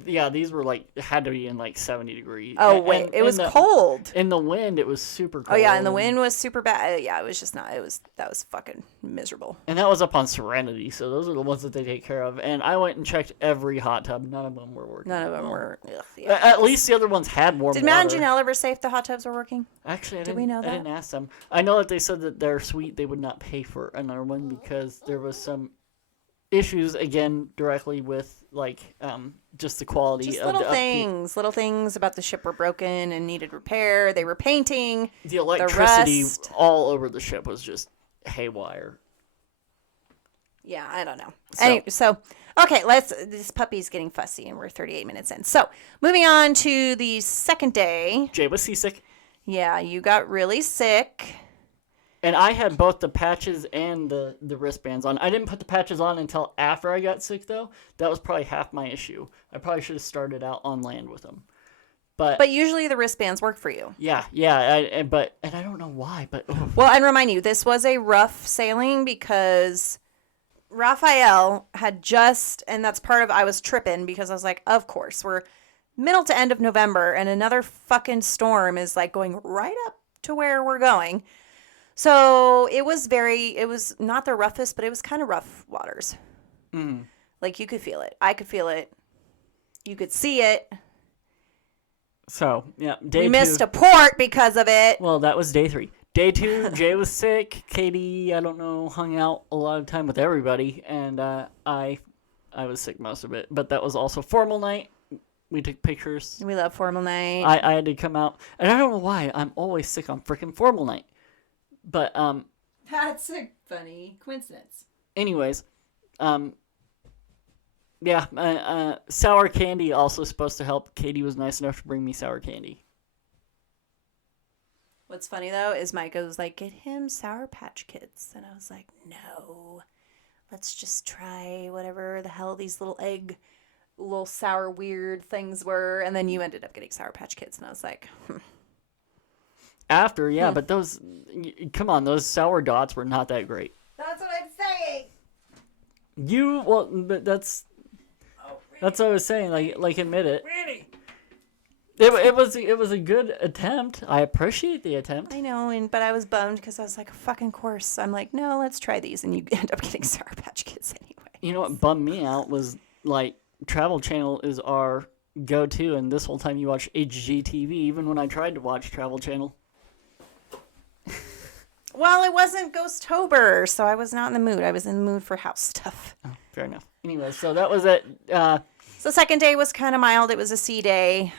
Yeah, these were had to be in 70 degrees. Oh, wait. It was cold. In the wind, it was super cold. Oh, yeah, and the wind was super bad. Yeah, it was just not... That was fucking miserable. And that was up on Serenity, so those are the ones that they take care of. And I went and checked every hot tub. None of them were working. None of them were... Ugh, yeah. At least the other ones had warm Did water. Matt and Janelle ever say if the hot tubs were working? Actually, we know I that? didn't ask them. I know that they said that their suite, they would not pay for another one because there was some issues, again, directly with, just the quality Just of little the upkeep. things. Little things about the ship were broken and needed repair. They were painting. The electricity rust. all over the ship was just haywire. Yeah, I don't know. So- Anyway, so okay, this puppy's getting fussy and we're 38 minutes in. So, moving on to the second day. Jay was seasick. Yeah, you got really sick. And I had both the patches and the wristbands on. I didn't put the patches on until after I got sick, though. That was probably half my issue. I probably should have started out on land with them. But usually the wristbands work for you. yeah, and I don't know why, but oof. Well, and remind you, this was a rough sailing because Raphael had and that's part of, I was tripping because I was like, of course, we're middle to end of November and another fucking storm is going right up to where we're going. So it was not the roughest, but it was kind of rough waters. Mm. Like, you could feel it. I could feel it. You could see it. So, yeah, day We 2. missed a port because of it. Well, that was day 3. Day 2, Jay was sick. Katie, I don't know, hung out a lot of time with everybody, and I was sick most of it. But that was also formal night. We took pictures. We love formal night. I had to come out, and I don't know why I'm always sick on freaking formal night. But That's a funny coincidence. anyways, yeah, sour candy also supposed to help. Katie was nice enough to bring me sour candy. What's funny, though, is Micah was like, get him Sour Patch Kids. And I was like, no, let's just try whatever the hell these little sour weird things were. And then you ended up getting Sour Patch Kids. And I was like, After, yeah, but come on, those sour dots were not that great. That's what I'm saying. But that's what I was saying. Like admit it. Really? It was a good attempt. I appreciate the attempt. I know, but I was bummed because I was like, fucking course. I'm like, no, let's try these. And you end up getting Sour Patch Kids anyway. You know what bummed me out was, like, Travel Channel is our go-to, and this whole time you watch HGTV, even when I tried to watch Travel Channel. Well, it wasn't Ghost-tober, so I was not in the mood. I was in the mood for house stuff. Oh, fair enough. Anyway, so that was it. So second day was kind of mild. It was a sea day.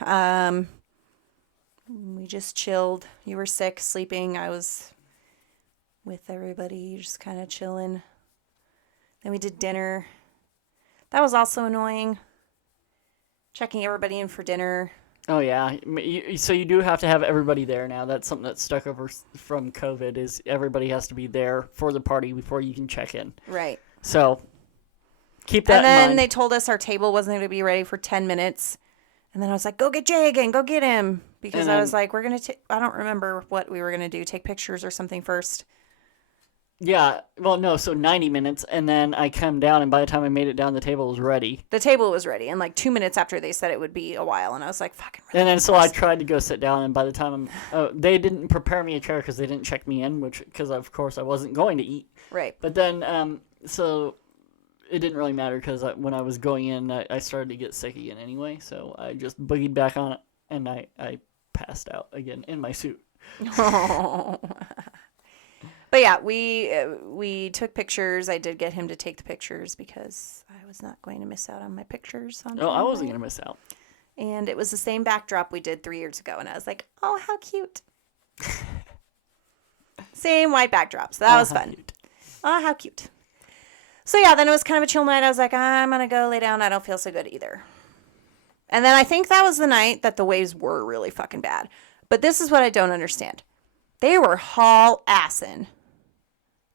We just chilled. You were sick, sleeping. I was with everybody, just kind of chilling. Then we did dinner. That was also annoying. Checking everybody in for dinner. Oh, yeah. So you do have to have everybody there now. That's something that's stuck over from COVID is everybody has to be there for the party before you can check in. Right. So keep that in mind. And then they told us our table wasn't going to be ready for 10 minutes. And then I was like, go get Jay again. Go get him. Because I was like, we're going to I don't remember what we were going to do. Take pictures or something first. Yeah. Well, no. So 90 minutes. And then I come down. And by the time I made it down, the table was ready. The table was ready. And like 2 minutes after they said it would be a while. And I was like, fucking really? And then so I tried to go sit down. And by the time they didn't prepare me a chair because they didn't check me in, because of course I wasn't going to eat. Right. But then, so it didn't really matter because when I was going in, I started to get sick again anyway. So I just boogied back on it, and I passed out again in my suit. But yeah, we took pictures. I did get him to take the pictures because I was not going to miss out on my pictures. No, I wasn't going to miss out. And it was the same backdrop we did 3 years ago. And I was like, oh, how cute. Same white backdrop. So that was fun. Cute. Oh, how cute. So yeah, then it was kind of a chill night. I was like, I'm going to go lay down. I don't feel so good either. And then I think that was the night that the waves were really fucking bad. But this is what I don't understand. They were haul-assing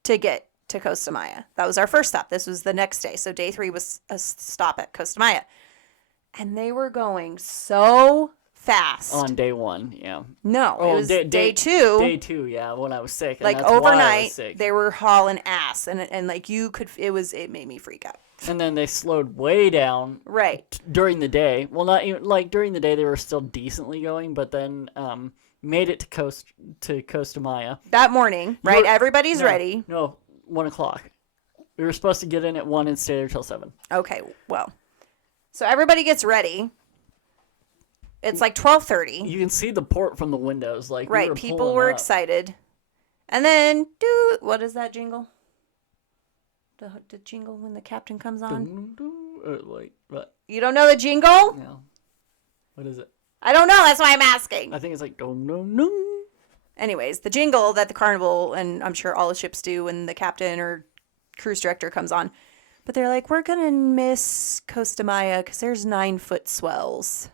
to get to Costa Maya. That was our first stop. This was the next day. So day 3 was a stop at Costa Maya. And they were going so fast. On day 1, yeah. No, it was day 2. Day 2, yeah, when I was sick. Like and that's why I was overnight, sick. they were hauling ass. And like you could, it made me freak out. And then they slowed way down. Right. During the day. Well, not even, like during the day they were still decently going, but then made it to Costa Maya. That morning, right? Everybody's ready. No, 1 o'clock. We were supposed to get in at 1 and stay there till 7. Okay, well. So everybody gets ready. It's like 12:30. You can see the port from the windows. Like right, people were excited. And then, what is that jingle? The jingle when the captain comes on? Like, what? You don't know the jingle? No. What is it? I don't know. That's why I'm asking. I think it's like, dum, dum, dum. Anyways, the jingle that the Carnival, and I'm sure all the ships do when the captain or cruise director comes on. But they're like, we're going to miss Costa Maya because there's 9-foot swells.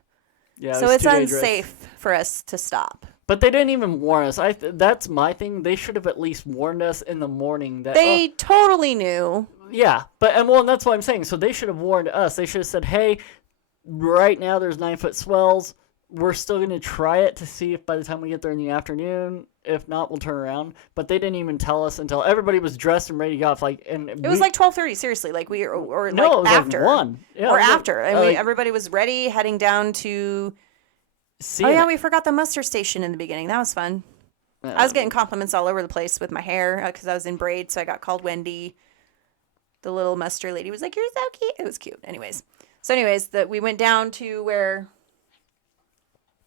Yeah, so it's unsafe for us to stop. But they didn't even warn us. That's my thing. They should have at least warned us in the morning. That they totally knew. Yeah, and that's what I'm saying. So they should have warned us. They should have said, hey, right now there's 9-foot swells. We're still going to try it to see if by the time we get there in the afternoon, if not, we'll turn around. But they didn't even tell us until everybody was dressed and ready to go off. It was like 12:30, seriously. Like no, like it was after. Like 1. Yeah, or after. Like, And everybody was ready, heading down to... we forgot the muster station in the beginning. That was fun. I was getting compliments all over the place with my hair because I was in braids, so I got called Wendy. The little muster lady was like, "You're so cute." It was cute. Anyways, we went down to where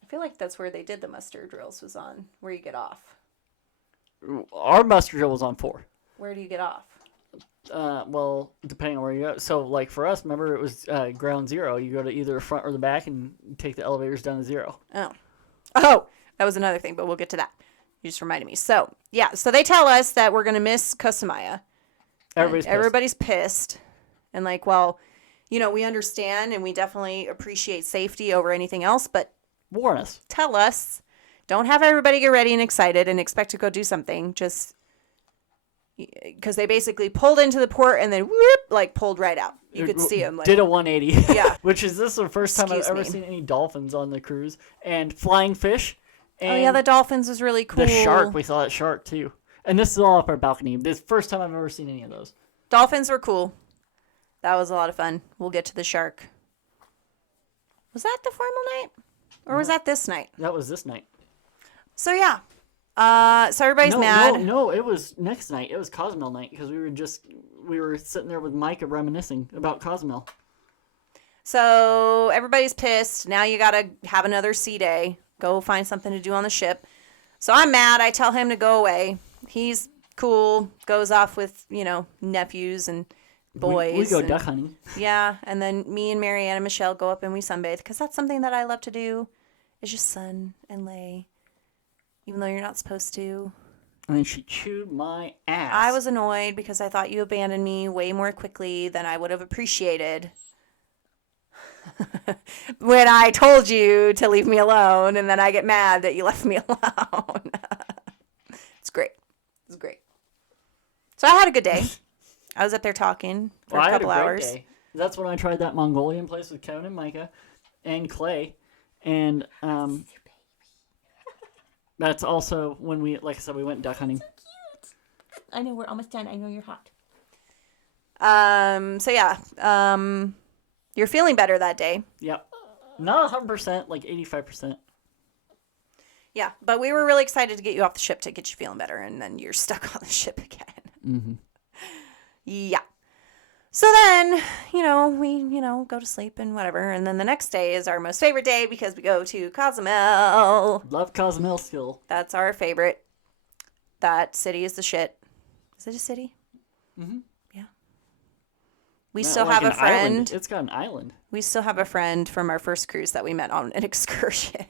I feel like that's where they did the muster drills, was on where you get off. Our muster drill was on 4. Where do you get off? Well, depending on where you go. So, like for us, remember it was ground 0. You go to either the front or the back and take the elevators down to 0. Oh, that was another thing, but we'll get to that. You just reminded me. So, yeah, so they tell us that we're going to miss Cosamaya. Everybody's pissed. And like, well, you know, we understand and we definitely appreciate safety over anything else, but warn us. Tell us. Don't have everybody get ready and excited and expect to go do something. Just because they basically pulled into the port and then whoop, like pulled right out. You could see them. Like, did a 180. Yeah. Which is this the first time I've ever seen any dolphins on the cruise. And flying fish. And oh, yeah, the dolphins was really cool. The shark, we saw that shark too. And this is all up our balcony. This is the first time I've ever seen any of those. Dolphins were cool. That was a lot of fun. We'll get to the shark. Was that the formal night? Or was that this night? That was this night. So, yeah. So everybody's mad. No, it was next night. It was Cozumel night because we were sitting there with Micah reminiscing about Cozumel. So everybody's pissed. Now you got to have another sea day. Go find something to do on the ship. So I'm mad. I tell him to go away. He's cool. Goes off with, you know, nephews and boys. We go duck hunting. Yeah. And then me and Marianne and Michelle go up and we sunbathe because that's something that I love to do. Is just sun and lay. Even though you're not supposed to. And then she chewed my ass. I was annoyed because I thought you abandoned me way more quickly than I would have appreciated. When I told you to leave me alone, and then I get mad that you left me alone. It's great. It's great. So I had a good day. I was up there talking for a couple hours. Day. That's when I tried that Mongolian place with Kevin and Micah and Clay. And that's also when we, like I said, we went duck hunting. So cute. I know we're almost done. I know you're hot. So yeah. You're feeling better that day. Yep. Not 100%, like 85%. Yeah, but we were really excited to get you off the ship to get you feeling better, and then you're stuck on the ship again. Mm-hmm. Yeah. So then, we, go to sleep and whatever, and then the next day is our most favorite day because we go to Cozumel. Love Cozumel still. That's our favorite. That city is the shit. Is it a city? Mm-hmm. We still have a friend. Island. It's got an island. We still have a friend from our first cruise that we met on an excursion.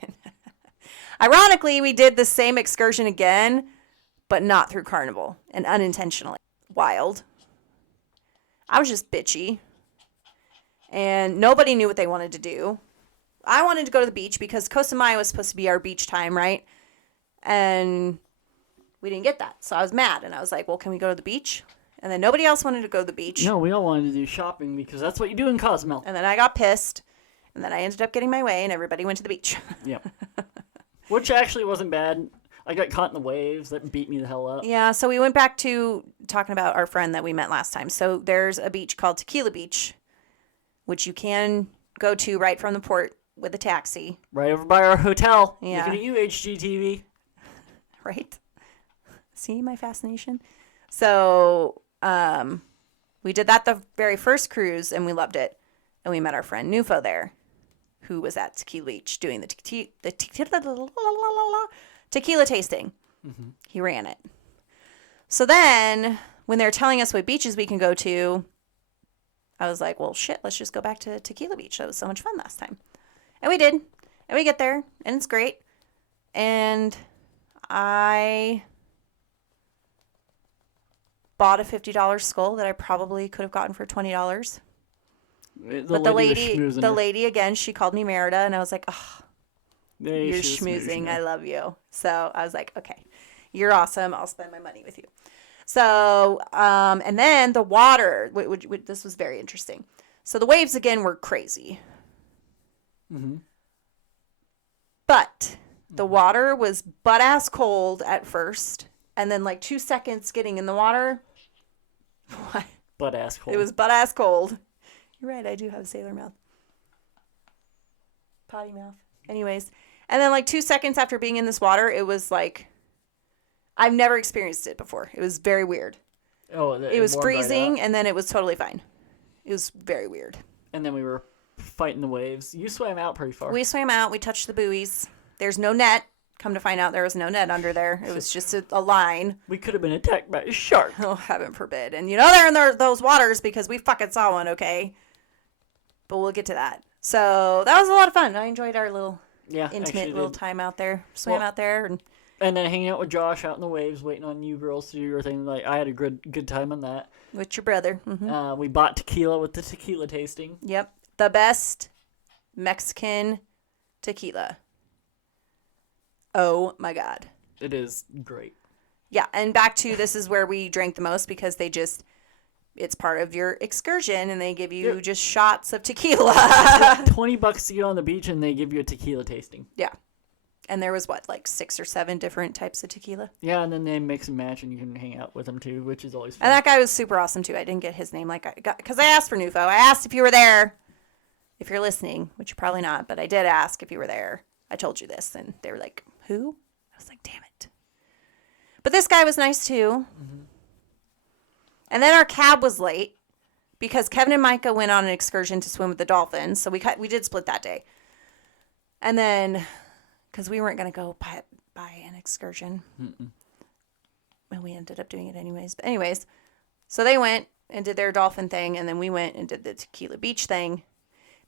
Ironically, we did the same excursion again, but not through Carnival and unintentionally. Wild. I was just bitchy. And nobody knew what they wanted to do. I wanted to go to the beach because Cosamaya was supposed to be our beach time, right? And we didn't get that. So I was mad. And I was like, well, can we go to the beach? And then nobody else wanted to go to the beach. No, we all wanted to do shopping because that's what you do in Cozumel. And then I got pissed. And then I ended up getting my way and everybody went to the beach. Yep. Which actually wasn't bad. I got caught in the waves that beat me the hell up. Yeah, so we went back to talking about our friend that we met last time. So there's a beach called Tequila Beach, which you can go to right from the port with a taxi. Right over by our hotel. Yeah. Looking at you, HGTV. Right? See my fascination? So we did that the very first cruise, and we loved it. And we met our friend Nufo there, who was at Tequila Beach doing the tequila tasting. Mm-hmm. He ran it. So then, when they're telling us what beaches we can go to, I was like, well, shit, let's just go back to Tequila Beach. That was so much fun last time. And we did. And we get there, and it's great. And I bought a $50 skull that I probably could have gotten for $20. But the lady again, she called me Merida, and I was like, oh, you're schmoozing. I love you. So I was like, okay, you're awesome. I'll spend my money with you. So, and then the water, this was very interesting. So the waves again were crazy. Mm-hmm. But the water was butt-ass cold at first, and then like 2 seconds getting in the water. What? Butt-ass cold. It was butt-ass cold. You're right, I do have a sailor mouth. Potty mouth. Anyways. And then like 2 seconds after being in this water, it was like, I've never experienced it before. It was very weird. Oh, It was warmed right freezing, up. and then it was totally fine. It was very weird. And then we were fighting the waves. You swam out pretty far. We swam out. We touched the buoys. There's no net. Come to find out, there was no net under there. It was just a line. We could have been attacked by a shark. Oh, heaven forbid. And they're in those waters because we fucking saw one, okay? But we'll get to that. So that was a lot of fun. I enjoyed our little intimate little time out there. Swam out there. And then hanging out with Josh out in the waves, waiting on you girls to do your thing. Like, I had a good time on that. With your brother. Mm-hmm. We bought tequila with the tequila tasting. Yep. The best Mexican tequila. Oh my God. It is great. Yeah, and back to this is where we drank the most because it's part of your excursion and they give you just shots of tequila. $20 to get on the beach and they give you a tequila tasting. Yeah. And there was like 6 or 7 different types of tequila. Yeah, and then they mix and match and you can hang out with them too, which is always fun. And that guy was super awesome too. I didn't get his name because I asked for Nufo. I asked if you were there. If you're listening, which you're probably not, but I did ask if you were there. I told you this and they were like, "Who?" I was like, "Damn it." But this guy was nice too. Mm-hmm. And then our cab was late because Kevin and Micah went on an excursion to swim with the dolphins. So we did split that day. And then, because we weren't going to go by an excursion. Mm-mm. And we ended up doing it anyways. But anyways, so they went and did their dolphin thing. And then we went and did the Tequila Beach thing.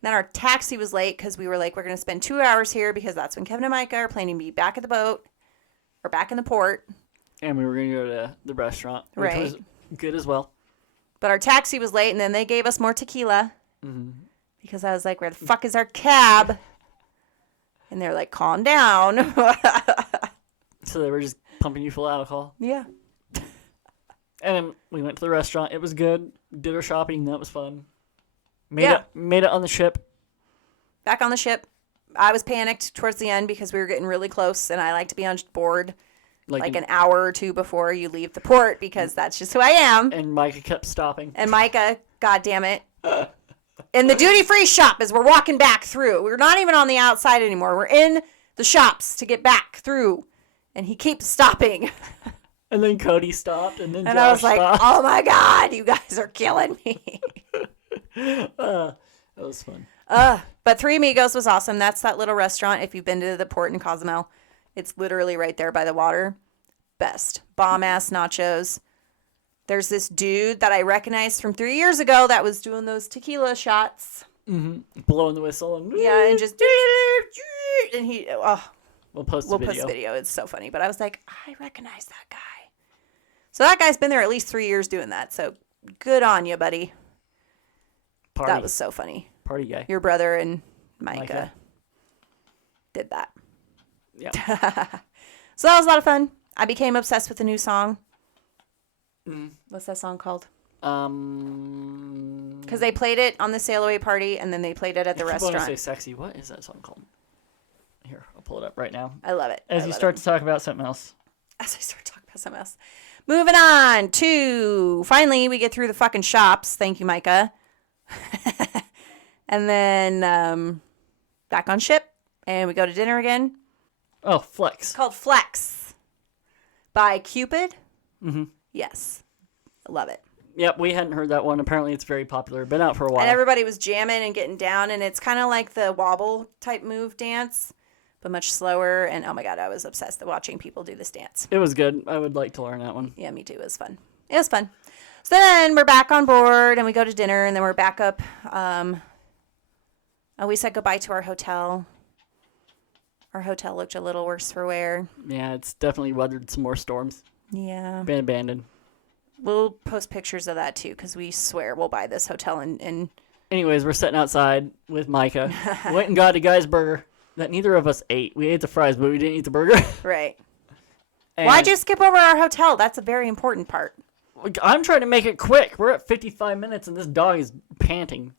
Then our taxi was late because we were like, we're going to spend 2 hours here because that's when Kevin and Micah are planning to be back at the boat or back in the port. And we were going to go to the restaurant, which was good as well. But our taxi was late, and then they gave us more tequila because I was like, where the fuck is our cab? And they're like, calm down. So they were just pumping you full of alcohol. Yeah. And then we went to the restaurant. It was good. Did our shopping. That was fun. Made it on the ship. Back on the ship. I was panicked towards the end because we were getting really close, and I like to be on board like an hour or two before you leave the port because that's just who I am. And Micah kept stopping. And Micah, God damn it. In the duty-free shop as we're walking back through. We're not even on the outside anymore. We're in the shops to get back through. And he keeps stopping. And then Cody stopped, and then Josh I was like, stopped. oh my God, you guys are killing me. That was fun. But Three Amigos was awesome. That's that little restaurant. If you've been to the port in Cozumel, it's literally right there by the water. Best. Bomb-ass nachos. There's this dude that I recognized from 3 years ago that was doing those tequila shots. Mm-hmm. Blowing the whistle. And and just... And he... We'll post the video. Post the video. It's so funny. But I was like, I recognize that guy. So that guy's been there at least 3 years doing that. So good on you, buddy. Party. That was so funny. Party guy. Your brother and Micah did that. Yeah. So that was a lot of fun. I became obsessed with the new song. What's that song called? Because they played it on the sail away party, and then they played it at the restaurant. I want to say sexy. What is that song called? Here, I'll pull it up right now. I love it. As you start to talk about something else. As I start talking about something else. Moving on to, finally, we get through the fucking shops. Thank you, Micah. And then back on ship, and we go to dinner again. Oh, Flex. It's called Flex by Cupid. Mm-hmm. Yes. I love it. Yep, we hadn't heard that one. Apparently it's very popular. Been out for a while. And everybody was jamming and getting down, and it's kind of like the wobble type move dance, but much slower. And oh my God, I was obsessed with watching people do this dance. It was good. I would like to learn that one. Yeah, me too. It was fun. It was fun. So then we're back on board, and we go to dinner, and then we're back up. We said goodbye to our hotel. Our hotel looked a little worse for wear. Yeah, it's definitely weathered some more storms. Yeah. Been abandoned. We'll post pictures of that, too, because we swear we'll buy this hotel. And anyways, we're sitting outside with Micah. Went and got a guy's burger that neither of us ate. We ate the fries, but we didn't eat the burger. Right. And why'd you skip over our hotel? That's a very important part. I'm trying to make it quick. We're at 55 minutes, and this dog is panting.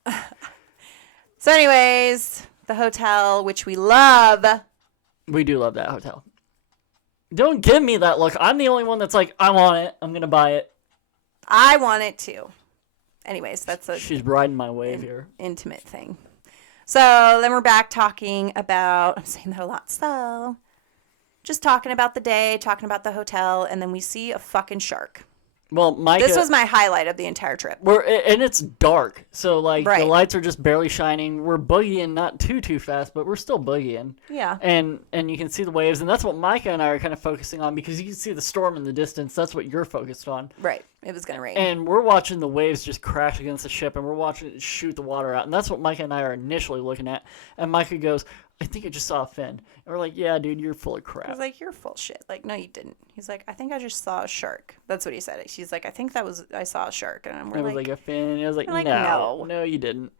So anyways, the hotel, which we love. We do love that hotel. Don't give me that look. I'm the only one that's like, I want it. I'm going to buy it. I want it too. Anyways, that's She's riding my wave here. Intimate thing. So then we're back talking about, I'm saying that a lot, so just talking about the day, talking about the hotel, and then we see a fucking shark. Well, Micah, This was my highlight of the entire trip. and it's dark, so like the Right. lights are just barely shining. We're boogieing not too fast, but we're still boogieing. Yeah. And you can see the waves, and that's what Micah and I are kind of focusing on because you can see the storm in the distance. That's what you're focused on. Right. It was going to rain. And we're watching the waves just crash against the ship, and we're watching it shoot the water out. And that's what Micah and I are initially looking at. And Micah goes, I think I just saw a fin. And we're like, yeah, dude, you're full of crap. I was like, you're full shit. Like, no, you didn't. He's like, I think I just saw a shark. That's what he said. She's like, I think I saw a shark. And It was like a fin. And I was like, like, no, no. you didn't.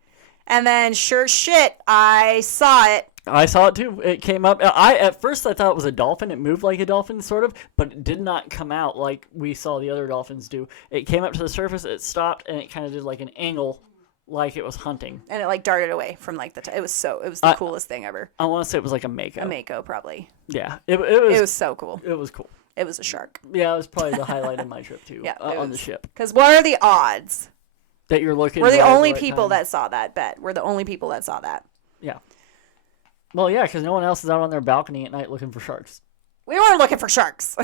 And then, sure shit, I saw it. I saw it too. It came up. At first I thought it was a dolphin. It moved like a dolphin, sort of, but it did not come out like we saw the other dolphins do. It came up to the surface, it stopped, and it kind of did like an angle, like it was hunting. And it like darted away from like it was the coolest thing ever. I want to say it was like a mako. A mako, probably. Yeah, it It was so cool. It was cool. It was a shark. Yeah, it was probably the highlight of my trip too. Yeah, on the ship. Because what are the odds? That you're looking. We're the right at only right people time. that saw that bet. We're the only people that saw that. Yeah. Well, yeah, because no one else is out on their balcony at night looking for sharks. We weren't looking for sharks.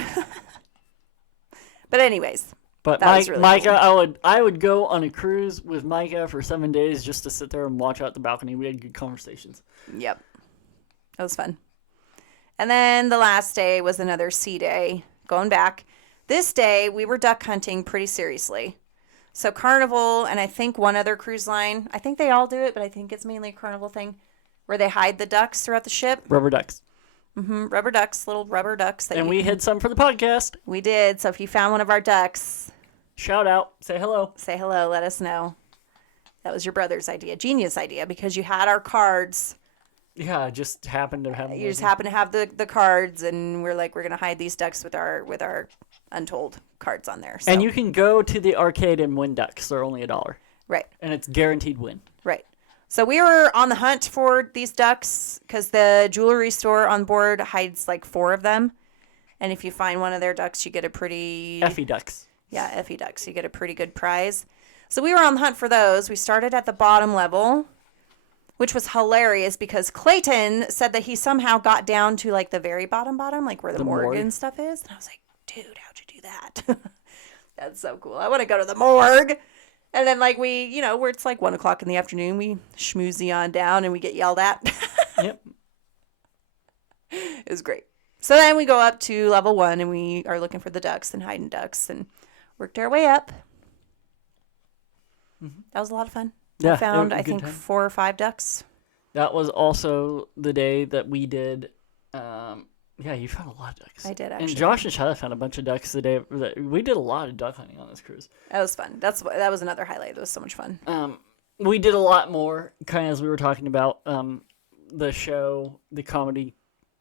But anyways, But that was really Micah, cool. I would go on a cruise with Micah for 7 days just to sit there and watch out the balcony. We had good conversations. Yep. That was fun. And then the last day was another sea day. Going back. This day, we were duck hunting pretty seriously. So Carnival and I think one other cruise line, I think they all do it, but I think it's mainly a Carnival thing, where they hide the ducks throughout the ship. Rubber ducks. Rubber ducks, little rubber ducks. And we hid some for the podcast. We did. So if you found one of our ducks, Shout out. Say hello. say hello, let us know. That was your brother's idea. Genius idea, because you had our cards. Yeah, I just happened to have them. You just happen to have the cards, and we're like, we're gonna hide these ducks with our untold cards on there. So. And you can go to the arcade and win ducks. They're only $1. Right, And it's guaranteed win. right. So we were on the hunt for these ducks because the jewelry store on board hides like 4 of them, and if you find one of their ducks, you get a pretty Effie ducks. Yeah, Effie ducks. You get a pretty good prize. So we were on the hunt for those. We started at the bottom level, which was hilarious because Clayton said that he somehow got down to like the very bottom, like where the morgue and stuff is. And I was like, dude, how'd you do that? That's so cool. I want to go to the morgue. And then like where it's like 1 o'clock in the afternoon, we schmoozy on down and we get yelled at. Yep. It was great. So then we go up to level 1 and we are looking for the ducks and hiding ducks and worked our way up. That was a lot of fun. Yeah, I found, it was a I good think, time. 4 or 5 ducks. That was also the day that we did. Yeah, you found a lot of ducks. I did, actually. And Josh and Shada found a bunch of ducks the day. We did a lot of duck hunting on this cruise. That was fun. That was another highlight. That was so much fun. We did a lot more, kind of as we were talking about the show, the comedy.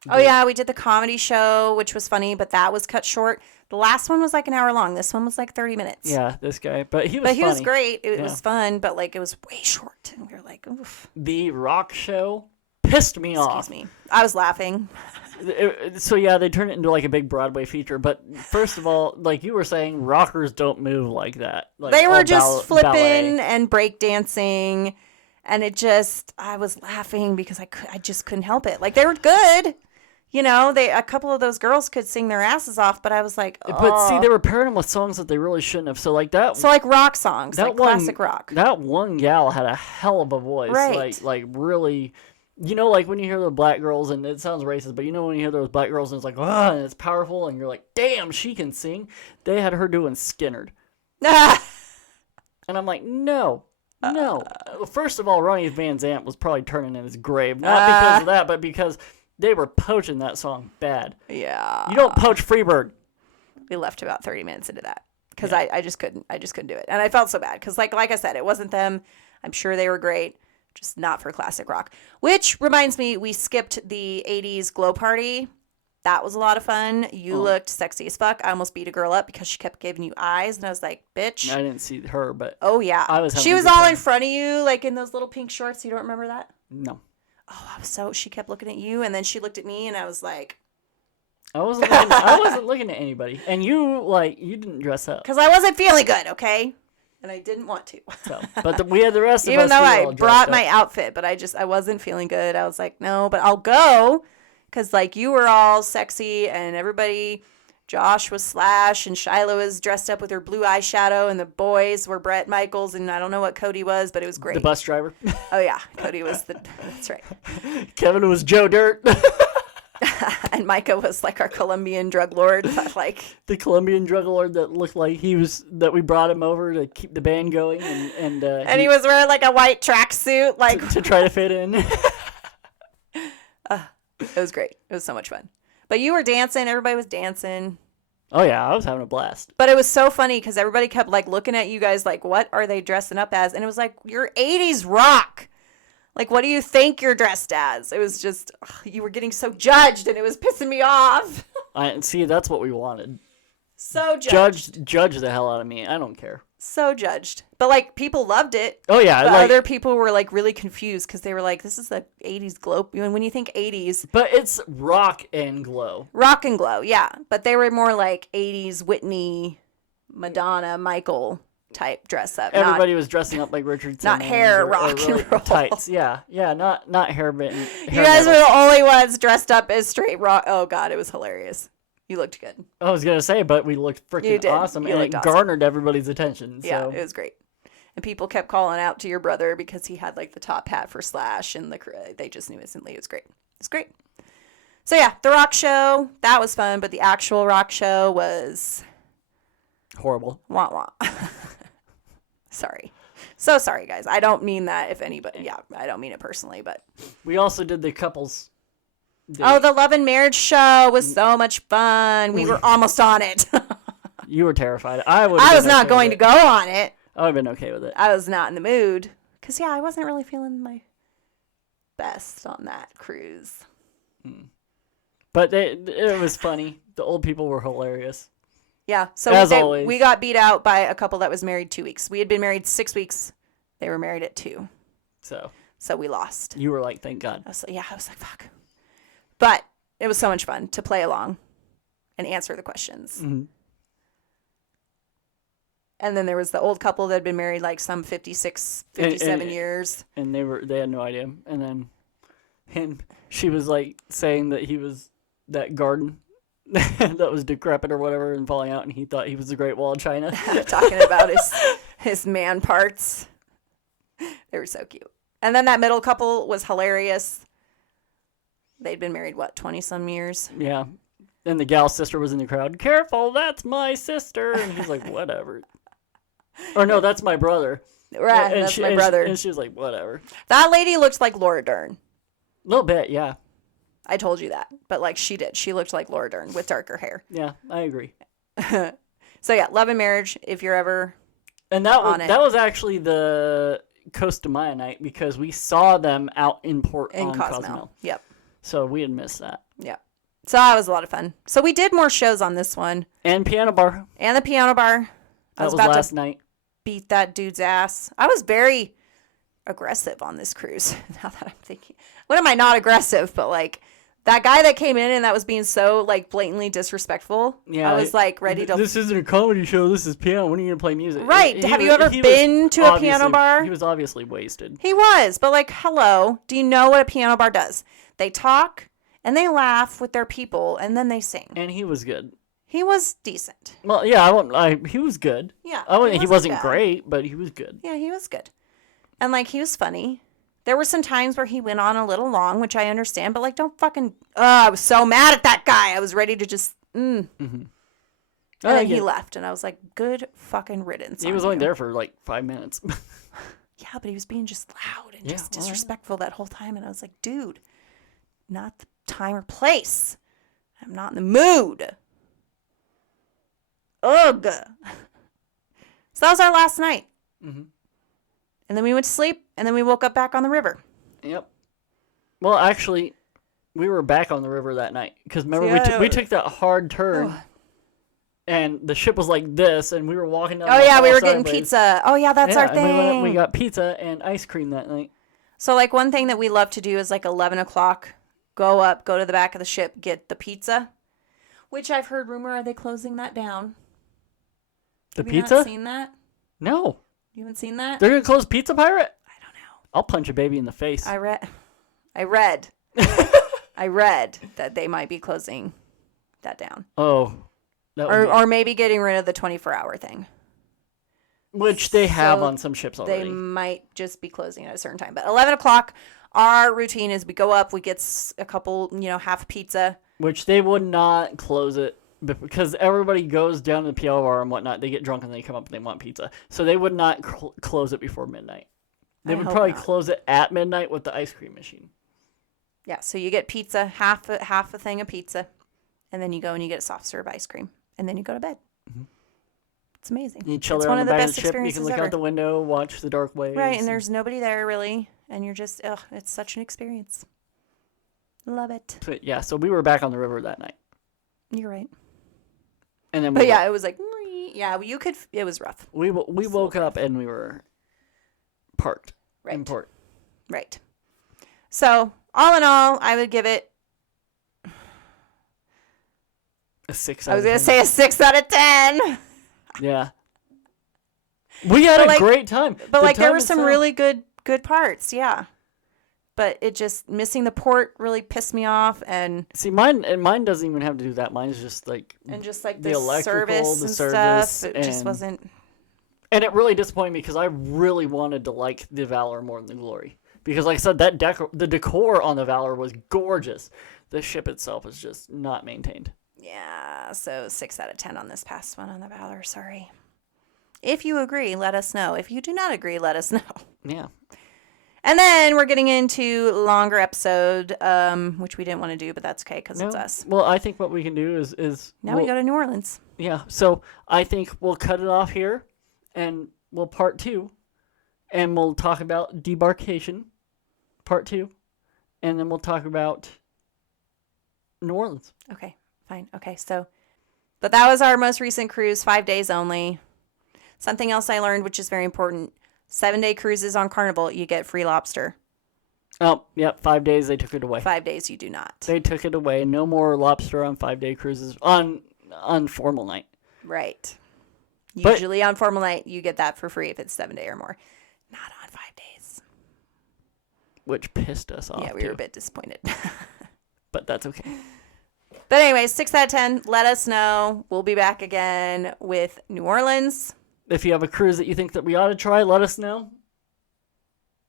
Oh, yeah, we did the comedy show, which was funny, but that was cut short. The last one was like an hour long. This one was like 30 minutes. Yeah, this guy. But he was But he was funny. great. It Yeah. was fun, but like it was way short. And we were like, oof. The rock show pissed me off. Excuse me. I was laughing. So yeah, they turned it into like a big Broadway feature. But first of all, like you were saying, rockers don't move like that. Like They were all just flipping ballet. and break dancing, and I was laughing because I just couldn't help it. Like they were good, a couple of those girls could sing their asses off, but I was like, oh. But see, they were pairing them with songs that they really shouldn't have. So like that. So like rock songs, that like one, classic rock. That one gal had a hell of a voice. Right. Like really. Like when you hear the black girls, and it sounds racist, but when you hear those black girls, and it's like, oh, and it's powerful, and you're like, damn, she can sing. They had her doing Skinnerd. And I'm like, no. First of all, Ronnie Van Zant was probably turning in his grave. Not because of that, but because they were poaching that song bad. Yeah. You don't poach Freebird. We left about 30 minutes into that because I just couldn't do it. And I felt so bad because like I said, it wasn't them. I'm sure they were great. Just not for classic rock. Which reminds me, we skipped the 80s glow party. That was a lot of fun. You looked sexy as fuck. I almost beat a girl up because she kept giving you eyes. And I was like, bitch. I didn't see her, but Oh, yeah. I was having she a was good all time. in front of you, like in those little pink shorts. You don't remember that? no. Oh, she kept looking at you. And then she looked at me and I was like, I wasn't looking at anybody. And you didn't dress up. because I wasn't feeling good, okay? And I didn't want to. So, but we had the rest of us. Even though we were I all brought dressed my up. outfit, but I wasn't feeling good. I was like, no, but I'll go because like you were all sexy and everybody Josh was Slash, and Shiloh was dressed up with her blue eyeshadow, and the boys were Bret Michaels, and I don't know what Cody was, but it was great. The bus driver. Oh yeah, Cody was that's right. Kevin was Joe Dirt. And Micah was like our Colombian drug lord, like the Colombian drug lord that looked like that we brought him over to keep the band going, and he was wearing like a white tracksuit, like to try to fit in. It was great. It was so much fun. But you were dancing. Everybody was dancing. Oh yeah, I was having a blast. But it was so funny because everybody kept like looking at you guys like, what are they dressing up as? And it was like, you're 80s rock. Like, what do you think you're dressed as? It was just, you were getting so judged, and it was pissing me off. I see. That's what we wanted. So judged. Judge the hell out of me. I don't care. So judged. But, like, people loved it. Oh, yeah. But other people were, like, really confused because they were like, this is the 80s glow. When you think 80s. But it's rock and glow. Rock and glow, yeah. But they were more like 80s Whitney, Madonna, Michael type dress up. Everybody was dressing up like Richard Simmons. Not hair, rock and roll. Tights, yeah. Not hair bit. You guys were the only ones dressed up as straight rock. Oh, God, it was hilarious. You looked good. I was going to say, but we looked freaking awesome, and it garnered everybody's attention. So. Yeah, it was great. And people kept calling out to your brother because he had, like, the top hat for Slash, and they just knew instantly. It was great. It was great. So, yeah, the rock show, that was fun, but the actual rock show was... horrible. Wah, wah. Sorry. So sorry, guys. I don't mean that if anybody... Yeah, I don't mean it personally, but... We also did the couples... Oh, the Love and Marriage show was so much fun. We were almost on it. You were terrified. I was not going to go on it. I would have been okay with it. I was not in the mood. Because, yeah, I wasn't really feeling my best on that cruise. But it was funny. The old people were hilarious. Yeah. So always. We got beat out by a couple that was married 2 weeks. We had been married 6 weeks. They were married at 2. So we lost. You were like, thank God. I was like, fuck. But it was so much fun to play along and answer the questions. Mm-hmm. And then there was the old couple that had been married like some 56, 57 years. And they had no idea. And then she was like saying that he was that garden that was decrepit or whatever and falling out, and he thought he was the Great Wall of China. Talking about his man parts. They were so cute. And then that middle couple was hilarious. They'd been married, 20-some years? Yeah. And the gal's sister was in the crowd. Careful, that's my sister. And he's like, whatever. Or no, that's my brother. Right, that's my brother. And she was like, whatever. That lady looked like Laura Dern. A little bit, yeah. I told you that. But, like, she did. She looked like Laura Dern with darker hair. Yeah, I agree. So, yeah, Love and Marriage, if you're ever and that was actually the Costa Maya night because we saw them out in Cozumel. Yep. So we had missed that. Yeah. So that was a lot of fun. So we did more shows on this one. And Piano Bar. And the Piano Bar. That was about last night. Beat that dude's ass. I was very aggressive on this cruise. Now that I'm thinking. When am I not aggressive? But like that guy that came in and that was being so like blatantly disrespectful. Yeah. I was like ready to. This isn't a comedy show. This is piano. When are you going to play music? Right. Have you ever been to a piano bar? He was obviously wasted. He was. But like, hello. Do you know what a piano bar does? They talk and they laugh with their people and then they sing. And he was good. He was decent. Well, yeah, he was good. Yeah. He wasn't great, but he was good. Yeah, he was good. And like he was funny. There were some times where he went on a little long, which I understand, but like don't fucking I was so mad at that guy. I was ready to just Mm-hmm. And then he left and I was like, good fucking riddance. He was only there for like 5 minutes. Yeah, but he was being just loud and just disrespectful that whole time and I was like, dude, not the time or place. I'm not in the mood. Ugh. So that was our last night. Mm-hmm. And then we went to sleep, and then we woke up back on the river. Yep. Well, actually, we were back on the river that night. Because remember, we took that hard turn, and the ship was like this, and we were walking down. Oh, yeah, we were getting pizza. Oh, yeah, that's our thing. And we got pizza and ice cream that night. So, like, one thing that we love to do is, like, 11 o'clock, go to the back of the ship, get the pizza, which I've heard rumor, are they closing that down? Have you not seen that? No. You haven't seen that? They're going to close Pizza Pirate? I don't know. I'll punch a baby in the face. I read that they might be closing that down. Oh. Or maybe getting rid of the 24-hour thing. Which they have So on some ships already. They might just be closing at a certain time. But 11 o'clock, our routine is we go up, we get a couple, half pizza. Which they would not close it because everybody goes down to the PL bar and whatnot. They get drunk and they come up and they want pizza. So they would not close it before midnight. They would probably close it at midnight with the ice cream machine. Yeah, so you get pizza, half a thing of pizza, and then you go and you get a soft serve ice cream, and then you go to bed. Mm-hmm. It's amazing. You chill there on the back of the ship. You can look out the window, watch the dark waves. Right, and there's nobody there really, and you're just, it's such an experience. Love it. So, yeah, so we were back on the river that night. You're right. And then it was like, it was rough. We woke up and we were parked in port. Right. So, all in all, I would give it a 6 out of 10. I was going to say a 6 out of 10. Yeah. We had a great time. But there were some really good parts, yeah. But it just missing the port really pissed me off, and see mine doesn't even have to do that. Mine's just the service and stuff. It just wasn't. And it really disappointed me because I really wanted to like the Valor more than the Glory because, like I said, the decor on the Valor was gorgeous. The ship itself is just not maintained. Yeah, so 6 out of 10 on this past one on the Valor. Sorry. If you agree, let us know. If you do not agree, let us know. Yeah. And then we're getting into longer episode, which we didn't want to do, but that's okay because it's us. Well, I think what we can do is now we go to New Orleans. Yeah, so I think we'll cut it off here, and we'll part 2, and we'll talk about debarkation, part 2, and then we'll talk about New Orleans. Okay, fine. Okay, but that was our most recent cruise, 5 days only. Something else I learned, which is very important. 7-day cruises on Carnival, you get free lobster. Oh, yep. 5 days, they took it away. 5 days, you do not. They took it away. No more lobster on 5-day cruises on formal night. Right. Usually on formal night, you get that for free if it's 7 day or more. Not on 5 days. Which pissed us off. Yeah, we were a bit disappointed. But that's okay. But anyways, 6 out of 10. Let us know. We'll be back again with New Orleans. If you have a cruise that you think that we ought to try, let us know.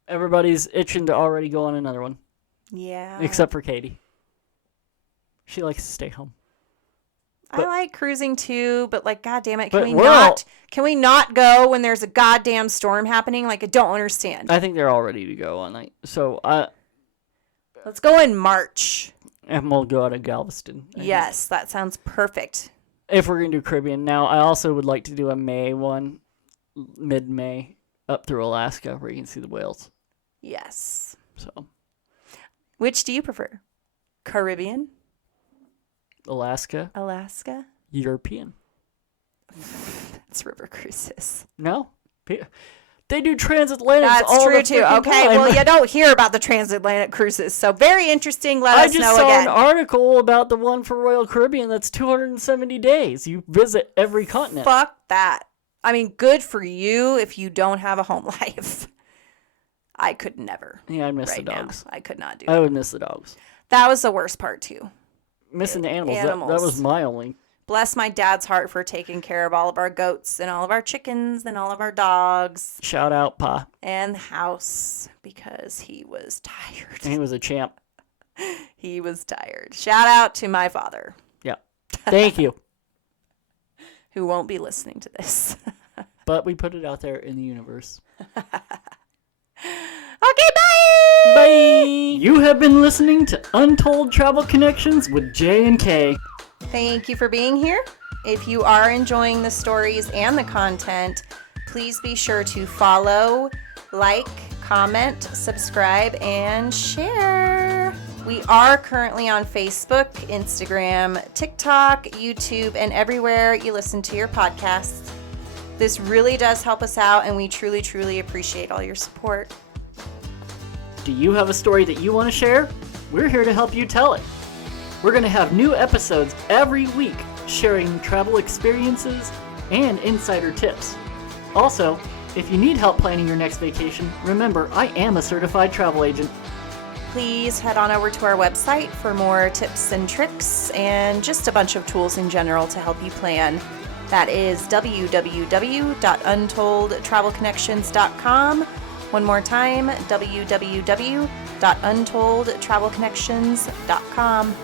Everybody's itching to already go on another one. Yeah. Except for Katie. She likes to stay home. I like cruising too, but God damn it, can we not go when there's a goddamn storm happening? I don't understand. I think they're all ready to go on night. So let's go in March. And we'll go out of Galveston. Yes, that sounds perfect. If we're going to do Caribbean. Now, I also would like to do a May one, mid-May, up through Alaska where you can see the whales. Yes. So, which do you prefer? Caribbean? Alaska? European. It's river cruises. No. They do transatlantic. That's true too. Okay, time. Well, you don't hear about the transatlantic cruises, so very interesting. Let us know again. I just saw an article about the one for Royal Caribbean that's 270 days. You visit every continent. Fuck that. I mean, good for you if you don't have a home life. I could never. Yeah, I miss the dogs. Now. I could not do I would miss the dogs. That was the worst part too. Missing the animals. That was my only. Bless my dad's heart for taking care of all of our goats and all of our chickens and all of our dogs. Shout out, Pa. And the house, because he was tired. And he was a champ. He was tired. Shout out to my father. Yeah. Thank you. Who won't be listening to this. But we put it out there in the universe. Okay, bye! Bye! You have been listening to Untold Travel Connections with J and K. Thank you for being here. If you are enjoying the stories and the content, please be sure to follow, like, comment, subscribe, and share. We are currently on Facebook, Instagram, TikTok, YouTube, and everywhere you listen to your podcasts. This really does help us out, and we truly, truly appreciate all your support. Do you have a story that you want to share? We're here to help you tell it. We're going to have new episodes every week, sharing travel experiences and insider tips. Also, if you need help planning your next vacation, remember, I am a certified travel agent. please head on over to our website for more tips and tricks and just a bunch of tools in general to help you plan. That is www.untolledtravelconnections.com. One more time, www.untolledtravelconnections.com.